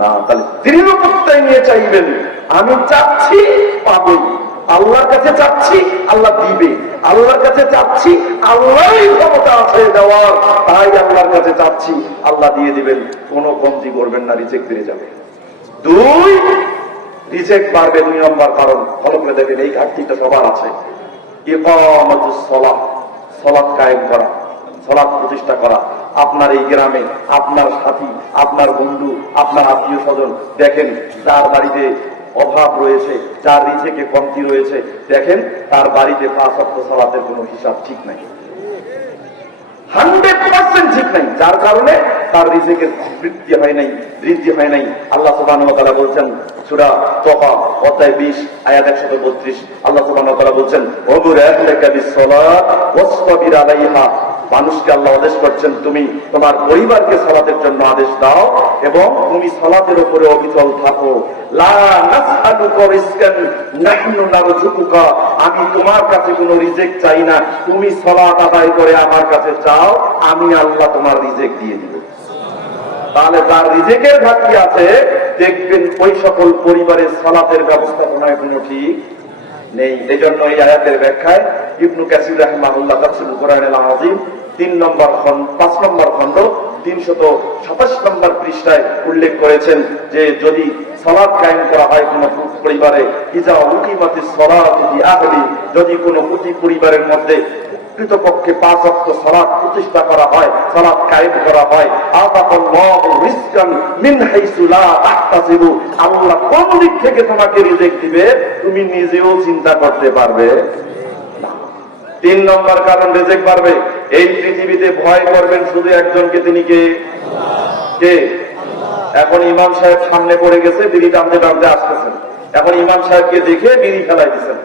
না। তাহলে দৃঢ় প্রত্যয় নিয়ে চাইবেন, আমি চাচ্ছি পাবই, আল্লাহর কাছে চাচ্ছি আল্লাহ দিবে, আল্লাহর কাছে চাচ্ছি আল্লাহরই ক্ষমতা আছে দেওয়ার, তাই আল্লাহর কাছে চাচ্ছি আল্লাহ দিয়ে দিবেন, কোনো কমতি করবেন না, রিজেক্ট বেড়ে যাবে। দুই, রিজেক্ট বাড়বে। 2 নম্বর কারণ, ভালো করে দেখেন, এই ঘাটতিটা সবার আছে, ইকামাতুস সালাহ, সালাত কায়েম করা, সালাত প্রতিষ্ঠা করা। আপনার এই গ্রামে আপনার সাথী, আপনার বন্ধু, আপনার আত্মীয় স্বজন, দেখেন যার বাড়িতে অভাব রয়েছে, যার রিজেকে কমতি রয়েছে, দেখেন তার বাড়িতে 5 ওয়াক্ত সালাতের কোনো হিসাব ঠিক নাই, 100% ঠিক নাই, যার কারণে তার রিজেকের বৃদ্ধি হয় নাই, বৃদ্ধি হয় নাই। আল্লাহ সুবহানাহু ওয়া তাআলা বলছেন সূরা তাহা অধ্যায় 20 আয়াত 132, আল্লাহ সুবহানাহু ওয়া তাআলা বলছেন, ওয়াবুর আহলাকা বিস-সালাত ওয়াসতাবির আলাইহা, মানুষকে আল্লাহ আদেশ করছেন, তুমি তোমার পরিবারকে সালাতের জন্য আদেশ দাও এবং তুমি সালাতের উপরে অবিচল থাকো। লা নাসআলুকা রিজকান নাহনু নারযুকুকা, আমি তোমার কাছে কোনো রিজিক চাই না, তুমি সালাত আদায় করে আমার কাছে চাও, আমি আল্লাহ তোমার রিজিক দিয়ে দিব। তাহলে যার রিজিকের ঘাটতি আছে, দেখবেন ওই সকল পরিবারের সালাতের ব্যবস্থাপনায় কোনো ঠিক নেই। এজন্য এই আয়াতের ব্যাখ্যায় ইবনে কাসির রাহিমাহুল্লাহ তাফসীরুল কোরআনুল আযীম 5 নম্বর খণ্ড 327 নম্বর পৃষ্ঠায় উল্লেখ করেছেন যে যদি সালাত কায়েম করা হয় কোন পরিবারে, ইজা উকিমাতিস সালাতু বিআহলি, যদি কোন প্রতি পরিবারের মধ্যে কৃতপক্ষে 5 ওয়াক্ত সালাত প্রতিষ্ঠা করা হয়, সালাত কায়েম করা হয়, আতাকাল্লাহু রিজকান মিন হাইসু লা তাহতাসিবু, আল্লাহ কোন দিক থেকে তোমাকে রিজিক দিবে তুমি নিজেও চিন্তা করতে পারবে না। 3 নম্বর কারণ, রিজিক বাড়বে। এই পৃথিবীতে ভয় করবেন শুধু একজনকে, তিনি কে? কে? এখন ইমাম সাহেব সামনে পড়ে গেছে, বিড়ি টানতে টানতে আসতেছেন, এখন ইমাম সাহেবকে দেখে বিড়ি ফেলাই দিচ্ছেন,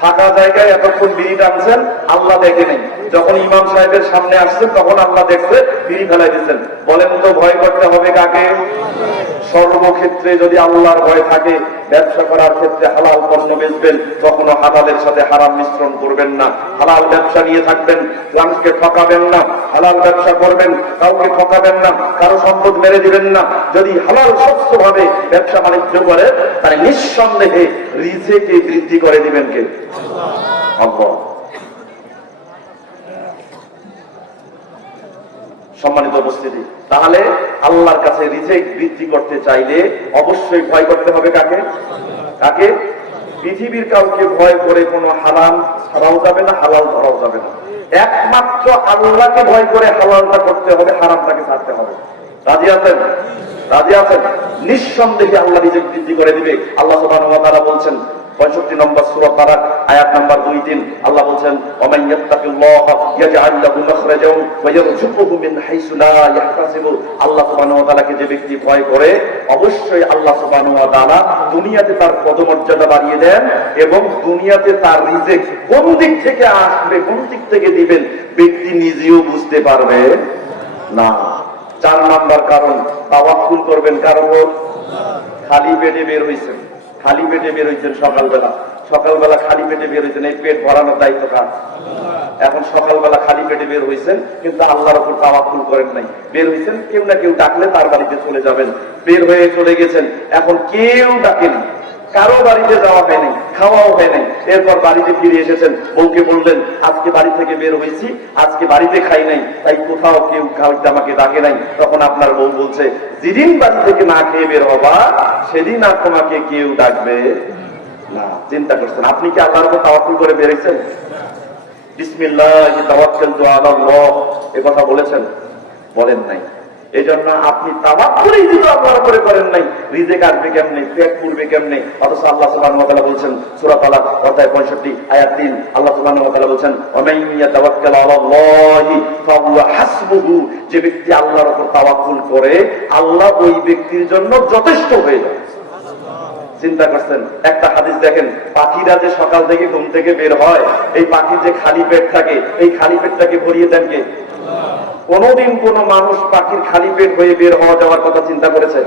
ফাঁকা জায়গায় এতক্ষণ বিড়ি টানছেন, আল্লাহ দেখে নেই, যখন ইমাম সাহেবের সামনে আসছেন তখন আল্লাহ দেখছে, বিড়ি ফেলাই দিচ্ছেন। বলেন তো ভয় করতে হবে কাকে? সর্বক্ষেত্রে যদি আল্লাহর ভয় থাকে, ব্যবসা করার ক্ষেত্রে হালাল পণ্য বেচবেন, কখনো হালালের সাথে হারাম মিশ্রণ করবেন না, হালাল ব্যবসা নিয়ে থাকবেন, কাউকে ঠকাবেন না, হালাল ব্যবসা করবেন, কাউকে ঠকাবেন না, কারো সম্পদ মেরে দিবেন না। যদি হালাল স্বচ্ছভাবে ব্যবসা বাণিজ্য করে, তাহলে নিঃসন্দেহে রিজিকে বৃদ্ধি করে দিবেন কে? আল্লাহ। সম্মানিত উপস্থিতি, তাহলে আল্লাহর কাছে রিজিক বৃদ্ধি করতে চাইলে অবশ্যই ভয় করতে হবে কাকে? কাকে? পৃথিবীর কাউকে ভয় করে কোনো হারাম ছাড়াও যাবে না, হালাল ধরাও যাবে না। একমাত্র আল্লাহকে ভয় করে হালালটা করতে হবে, হারামটাকে ছাড়তে হবে। রাজি আছেন? রাজি আছেন? নিঃসন্দেহে আল্লাহ রিজিক বৃদ্ধি করে দিবে। আল্লাহ সুবহানাহু ওয়া তাআলা বলছেন 65 নম্বর সূরা তারাক আয়াত নাম্বার 2-3, আল্লাহ বলছেন, ওমান ইয়াত্তাকিল্লাহা ইয়াজআল লাহু মাখরাজাও ওয়া ইয়ারযুকুহু মিন হাইসু লা ইয়াহতাসিবু, আল্লাহ সুবহানাহু ওয়া তাআলাকে যে ব্যক্তি ভয় করে, অবশ্যই আল্লাহ সুবহানাহু ওয়া তাআলা দুনিয়াতে তার পদমর্যাদা বাড়িয়ে দেন এবং দুনিয়াতে তার রিজিক কোন দিক থেকে আসবে, কোন দিক থেকে দিবেন, ব্যক্তি নিজেও বুঝতে পারবে না। 4 নম্বর কারণ, তাওয়াক্কুল করবেন কার উপর? খালি পেটে বের হইছেন, খালি পেটে বের হইছেন সকালবেলা খালি পেটে বের হইছেন, এই পেট ভরানোর দায়িত্ব কার? এখন সকালবেলা খালি পেটে বের হইছেন, কিন্তু আল্লাহর উপর তাওয়াক্কুল করেন নাই। বের হইছেন, কেউ না কেউ ডাকলে তার বাড়িতে চলে যাবেন, বের হয়ে চলে গেছেন, এখন কেউ ডাকেনি, কারো বাড়িতে যাওয়া হয় নাই, খাওয়াও হয় নাই। এরপর বাড়িতে ফিরে এসেছেন, বউকে বললেন আজকে বাড়ি থেকে বের হয়েছি, আজকে বাড়িতে খাই নাই, তাই কোথাও কেউ খাওয়াইতে আমাকে ডাকে নাই। তখন আপনার বউ বলছে, যেদিন বাড়ি থেকে না খেয়ে বের হবা সেদিন আর তোমাকে কেউ ডাকবে না। চিন্তা করছেন, আপনি কি আল্লাহর উপর তাওয়াক্কুল করে বেরিয়েছেন? বিসমিল্লাহি তাওয়াক্কালতু আলাল্লাহ এ কথা বলেছেন? বলেন নাই। এই জন্য আপনি তাওয়াক্কুলই যদি আল্লাহর উপরে করেন নাই, রিজিক আসবে কেমনে, পেট পুরবে কেমনে? অথচ আল্লাহ সুবহানাহু ওয়া তাআলা বলছেন সূরা তালাক অধ্যায় 65 আয়াত 3, আল্লাহ সুবহানাহু ওয়া তাআলা বলছেন ওয়ামান ইয়াতাওয়াক্কাল আলাল্লাহি ফাহুয়া হাসবুহু, যে ব্যক্তি আল্লাহর উপর তাওয়াক্কুল করে আল্লাহ ওই ব্যক্তির জন্য যথেষ্ট হয়ে যায়। চিন্তা করছেন, একটা হাদিস দেখেন, পাখিরা যে সকাল থেকে ঘুম থেকে বের হয়, এই পাখির যে খালি পেট থাকে, এই খালি পেটটাকে ভরিয়ে দেন কে? কোনদিন কোন মানুষ পাখির খালি পেট হয়ে বের হওয়া যাওয়ার কথা চিন্তা করেছে?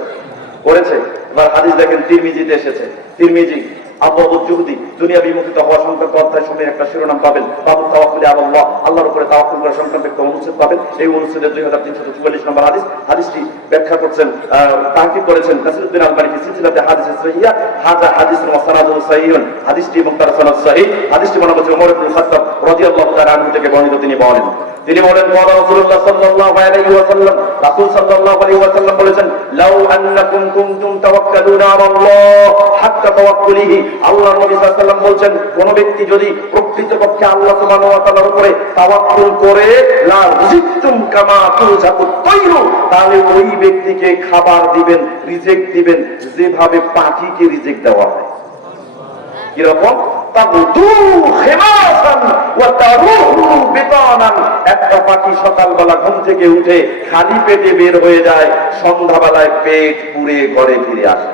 এবার হাদিস দেখেন, তিরমিজিতে এসেছে। তিরমিজি আবওয়াবুজ জুহদি, দুনিয়া বিমুখিত হওয়া সংক্রান্ত অধ্যায় সময়ের একটা শিরোনাম পাবেন, বাবু তাওয়াক্কুল আলাল্লাহ, আল্লাহর উপরে তাওয়াক্কুল করা সংক্রান্ত একটা অনুচ্ছেদ পাবেন। এই অনুচ্ছেদের 2344 নম্বর হাদিস। হাদিসটি ব্যাখ্যা করছেন, তাহকিক করেছেন নাসিরউদ্দিন আলবানী সিলসিলাতে হাদিস সহিহা, হাযা হাদিসুন ওয়া সানাদুহু সহিহুন। হাদিসটি এবং তার সনদ সহিহ। হাদিসটি বর্ণনা করেছেন ওমর ইবনে খাত্তাব রাদিয়াল্লাহু তাআলা আনহু থেকে বর্ণিত। তিনি বলেন রাসূলুল্লাহ সাল্লাল্লাহু আলাইহি ওয়াসাল্লাম, রাসূল সাল্লাল্লাহু আলাইহি ওয়াসাল্লাম বলেছেন, লাউ আন্নাকুম কুনতুম তাওয়াক্কালুনা আলাল্লাহ হাক্কা তাওয়াক্কুলিহি, আল্লাহর নবী সাল্লাল্লাহু আলাইহি ওয়াসাল্লাম বলেন, কোন ব্যক্তি যদি প্রকৃতপক্ষে আল্লাহ সুবহানাহু ওয়া তাআলার উপরে তাওয়াক্কুল করে, লা রুজিকতুম কামা তুরজাকুত তায়রু, তাহলে ওই ব্যক্তিকে খাবার দিবেন, রিজিক দিবেন যেভাবে পাখিকে রিজিক দেওয়া হয়। কিরকম? একটা পাখি সকালবেলা ঘুম থেকে উঠে খালি পেটে বের হয়ে যায়, সন্ধ্যাবেলায় পেট পুড়ে ঘরে ফিরে আসে।